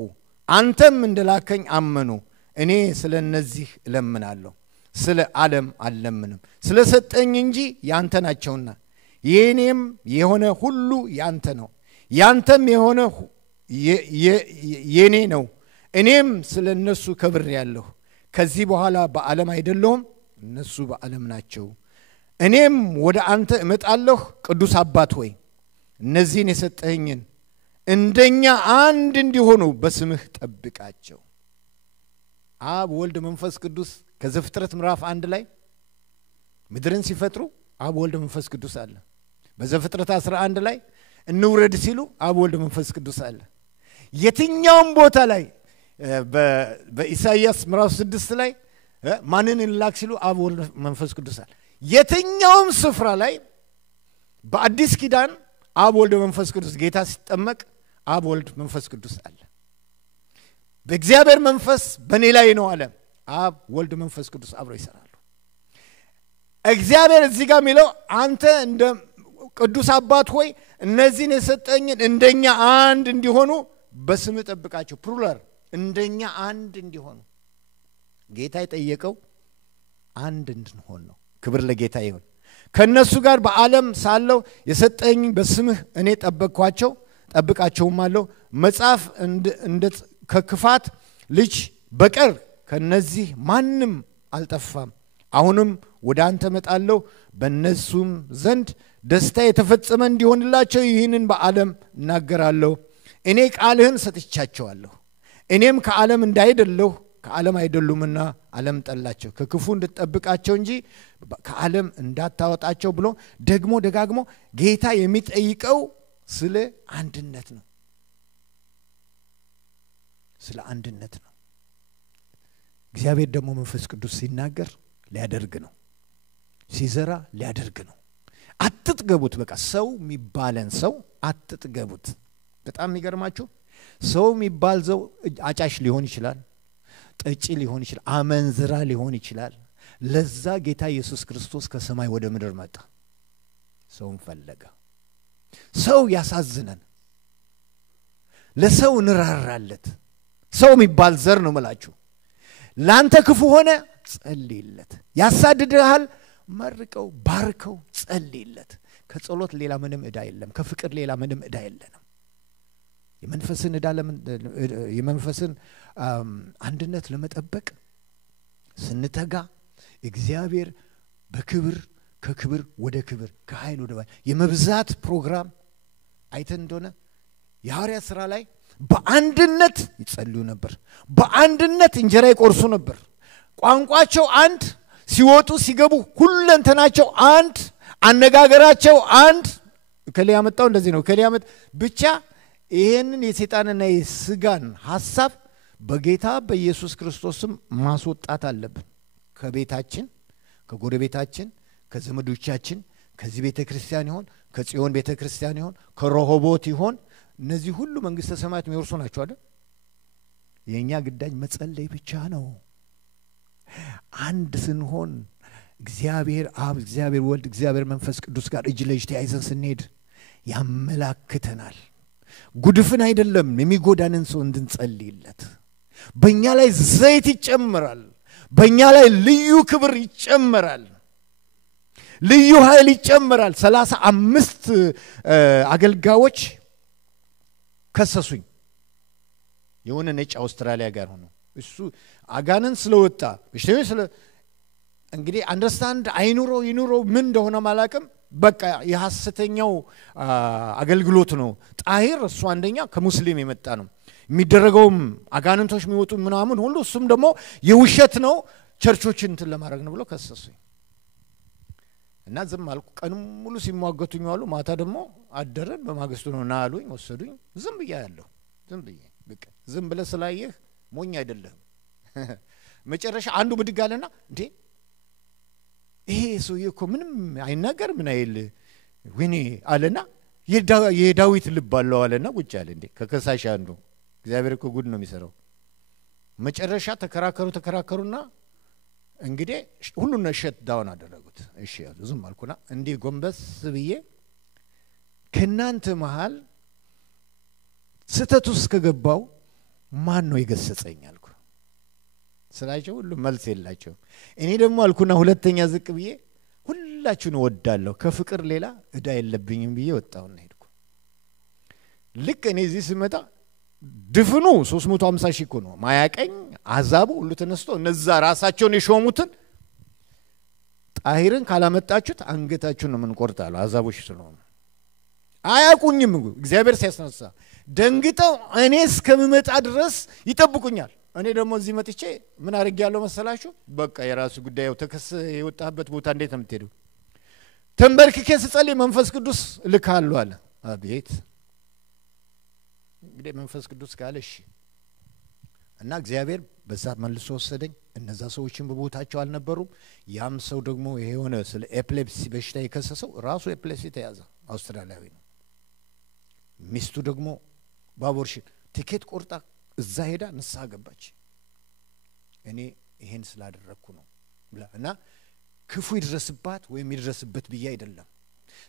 አንተም እንደላከኝ አመኑ እኔ ስለነዚህ እለምናለሁ ስለ ዓለም አልለምንም ስለ ሰጠኝ እንጂ ያንተ ናቸውና የኔም የሆነ ሁሉ ያንተ ነው ያንተም የሆነ የኔ ነው እኔም ስለነሱ ከብሬያለሁ ከዚህ በኋላ በዓለም አይደለሁም እነሱ በዓለም ናቸው እኔም ወደ አንተ እመጣለሁ ቅዱስ አባት ሆይ እነዚህን የሰጠኝን እንደኛ አንድ እንዲሆኑ በስምህ ጠብቃቸው አብ ወልድ መንፈስ ቅዱስ ከዘፍጥረት ምዕራፍ 1 ላይ ምድርን ሲፈጥሩ አብ ወልድ መንፈስ ቅዱስ አለ። በዘፍጥረት 11 ላይ እንውረድ ሲሉ አብ ወልድ መንፈስ ቅዱስ አለ። የትኛውም ቦታ ላይ በኢሳይያስ ምዕራፍ 6 ላይ ማንን እንላክ ሲሉ አብ ወልድ መንፈስ ቅዱስ አለ። የትኛውም ስፍራ ላይ በአዲስ ኪዳን አብ ወልድ መንፈስ ቅዱስ ጌታ ሲጠመቅ አብ ወልድ መንፈስ ቅዱስ አለ። በእግዚአብሔር መንፈስ በኔ ላይ ነው አለ። አብ ወልድ መንፈስ ቅዱስ አብረው ይሰራሉ። እግዚአብሔር እዚህ ጋር የሚለው አንተ እንደ ቅዱስ አባት ሆይ እነዚህን የሰጠኝን እንደኛ አንድ እንዲሆኑ በስም ጠብቃቸው። ፕሉራል እንደኛ አንድ እንዲሆኑ ጌታ የጠየቀው አንድ እንድንሆን ነው። ክብር ለጌታ ይሁን። ከነሱ ጋር በዓለም ሳለው የሰጠኝ በስምህ እኔ ጠብቃቸውማለሁ። መጽሐፍ እንደ ከክፋት ልጅ በቀር ከነዚህ ማንም አልጠፋም። አሁንም ወደ አንተ መጣለሁ፣ በእነሱም ዘንድ ደስታ የተፈጸመ እንዲሆንላቸው ይህንን በዓለም እናገራለሁ። እኔ ቃልህን ሰጥቻቸዋለሁ። እኔም ከዓለም እንዳይደለሁ ከዓለም አይደሉምና ዓለም ጠላቸው። ከክፉ እንድትጠብቃቸው እንጂ ከዓለም እንዳታወጣቸው ብሎ ደግሞ ደጋግሞ ጌታ የሚጠይቀው ስለ አንድነት ነው። ስለ አንድነት ነው። እግዚአብሔር ደግሞ መንፈስ ቅዱስ ሲናገር ሊያደርግ ነው። ሲዘራ ሊያደርግ ነው። አትጥገቡት። በቃ ሰው የሚባለን ሰው አትጥገቡት። በጣም የሚገርማችሁ ሰው የሚባል ሰው አጫሽ ሊሆን ይችላል፣ ጠጪ ሊሆን ይችላል፣ አመንዝራ ሊሆን ይችላል። ለዛ ጌታ ኢየሱስ ክርስቶስ ከሰማይ ወደ ምድር መጣ። ሰውን ፈለገ። ሰው ያሳዝነን፣ ለሰው እንራራለት። ሰው የሚባል ዘር ነው መላችሁ። ላንተ ክፉ ሆነ ጸልይለት፣ ያሳድድሃል መርቀው ባርከው ጸልይለት። ከጸሎት ሌላ ምንም ዕዳ የለም። ከፍቅር ሌላ ምንም ዕዳ የለንም። የመንፈስን ዕዳ የመንፈስን አንድነት ለመጠበቅ ስንተጋ እግዚአብሔር በክብር ከክብር ወደ ክብር ከኃይል ወደ ኃይል የመብዛት ፕሮግራም አይተን እንደሆነ የሐዋርያት ሥራ ላይ በአንድነት ይጸልዩ ነበር። በአንድነት እንጀራ ይቆርሱ ነበር። ቋንቋቸው አንድ፣ ሲወጡ ሲገቡ ሁለንተናቸው አንድ፣ አነጋገራቸው አንድ። ከሊያ መጣው እንደዚህ ነው። ከሊያ መጣ ብቻ ይሄንን የሰይጣንና የስጋን ሐሳብ በጌታ በኢየሱስ ክርስቶስም ማስወጣት አለብን። ከቤታችን፣ ከጎረቤታችን፣ ከዘመዶቻችን፣ ከዚህ ቤተክርስቲያን ይሆን ከጽዮን ቤተክርስቲያን ይሆን ከሮሆቦት ይሆን እነዚህ ሁሉ መንግስተ ሰማያት የሚወርሱ ናቸው አይደል? የኛ ግዳጅ መጸለይ ብቻ ነው። አንድ ስንሆን እግዚአብሔር አብ፣ እግዚአብሔር ወልድ፣ እግዚአብሔር መንፈስ ቅዱስ ጋር እጅ ለእጅ ተያይዘን ስንሄድ ያመላክተናል። ጉድፍን አይደለም የሚጎዳንን ሰው እንድንጸልይለት። በእኛ ላይ ዘይት ይጨመራል። በእኛ ላይ ልዩ ክብር ይጨመራል። ልዩ ኃይል ይጨመራል። 35 አገልጋዮች ከሰሱኝ። የሆነ ነጭ አውስትራሊያ ጋር ሆኖ እሱ አጋንን ስለወጣ በሽተኞች ስለ እንግዲህ አንደርስታንድ አይኑሮ ይኑሮ ምን እንደሆነ ማላቅም በቃ የሐሰተኛው አገልግሎት ነው። ጣሂር እሱ አንደኛ ከሙስሊም የመጣ ነው። የሚደረገውም አጋንንቶች የሚወጡ ምናምን ሁሉ እሱም ደግሞ የውሸት ነው፣ ቸርቾችን እንትን ለማድረግ ነው ብሎ ከሰሱኝ እና ዝም አልኩ። ቀኑን ሙሉ ሲሟገቱኝ ዋሉ። ማታ ደግሞ አደረን። በማግስቱ ነው ና አሉኝ፣ ወሰዱኝ። ዝም ብያለሁ። ዝም ብዬ በቃ ዝም ብለህ ስላየህ ሞኝ አይደለም። መጨረሻ አንዱ ብድግ አለና እንዴ ይሄ ሰውዬ እኮ ምንም አይናገር ምን አይል ወይኔ አለና የዳዊት ልብ አለው አለና ቁጭ አለ። እንዴ ከከሳሽ አንዱ እግዚአብሔር እኮ ጉድ ነው የሚሰራው። መጨረሻ ተከራከሩና እንግዲህ ሁሉን ሸት ዳውን አደረጉት። እሺ ያዙ። ዝም አልኩና እንዴ ጎንበስ ብዬ ከናንተ መሃል ስተቱስ ከገባው ማን ነው ይገሰጸኝ አልኩ። ስላቸው ሁሉ መልስ የላቸው። እኔ ደግሞ አልኩና ሁለተኛ ዝቅ ብዬ ሁላችሁን ወዳለሁ ከፍቅር ሌላ ዕዳ የለብኝም ብዬ ወጣውና ሄድኩ። ልክ እኔ እዚህ ስመጣ ድፍኑ 350 ሺህ ነው ማያቀኝ አዛቡ ሁሉ ተነስቶ እነዛ ራሳቸውን የሾሙትን ጣሂርን ካላመጣችሁት አንገታችሁን ነው የምንቆርጣሉ አዛቦች ስለሆኑ አያቁኝም። እግዚአብሔር ሲያስነሳ ደንግጠው እኔ እስከምመጣ ድረስ ይጠብቁኛል። እኔ ደግሞ እዚህ መጥቼ ምን አድርጌያለሁ መሰላችሁ? በቃ የራሱ ጉዳይ ተከስ የወጣበት ቦታ እንዴት ነው የምትሄደው? ተንበርክኬ ስጸልይ መንፈስ ቅዱስ ልካሉ አለ። አቤት እንግዲህ መንፈስ ቅዱስ ካለሽ እና እግዚአብሔር በዛ መልሶ ወሰደኝ። እነዛ ሰዎችን በቦታቸው አልነበሩም። ያም ሰው ደግሞ ይሄ ሆነ ስለ ኤፕሌፕሲ በሽታ የከሰሰው ራሱ ኤፕሌፕሲ ተያዘ። አውስትራሊያዊ ነው። ሚስቱ ደግሞ ባቦርሽን ቲኬት ቆርጣ እዛ ሄዳ ንስሐ ገባች። እኔ ይሄን ስላደረኩ ነው እና ክፉ ይድረስባት ወይም ይድረስበት ብዬ አይደለም።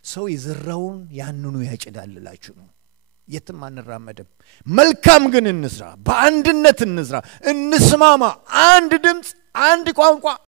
ሰው የዘራውን ያንኑ ያጭዳልላችሁ ነው። የትም አንራመድም። መልካም ግን እንስራ፣ በአንድነት እንስራ፣ እንስማማ፣ አንድ ድምጽ፣ አንድ ቋንቋ፣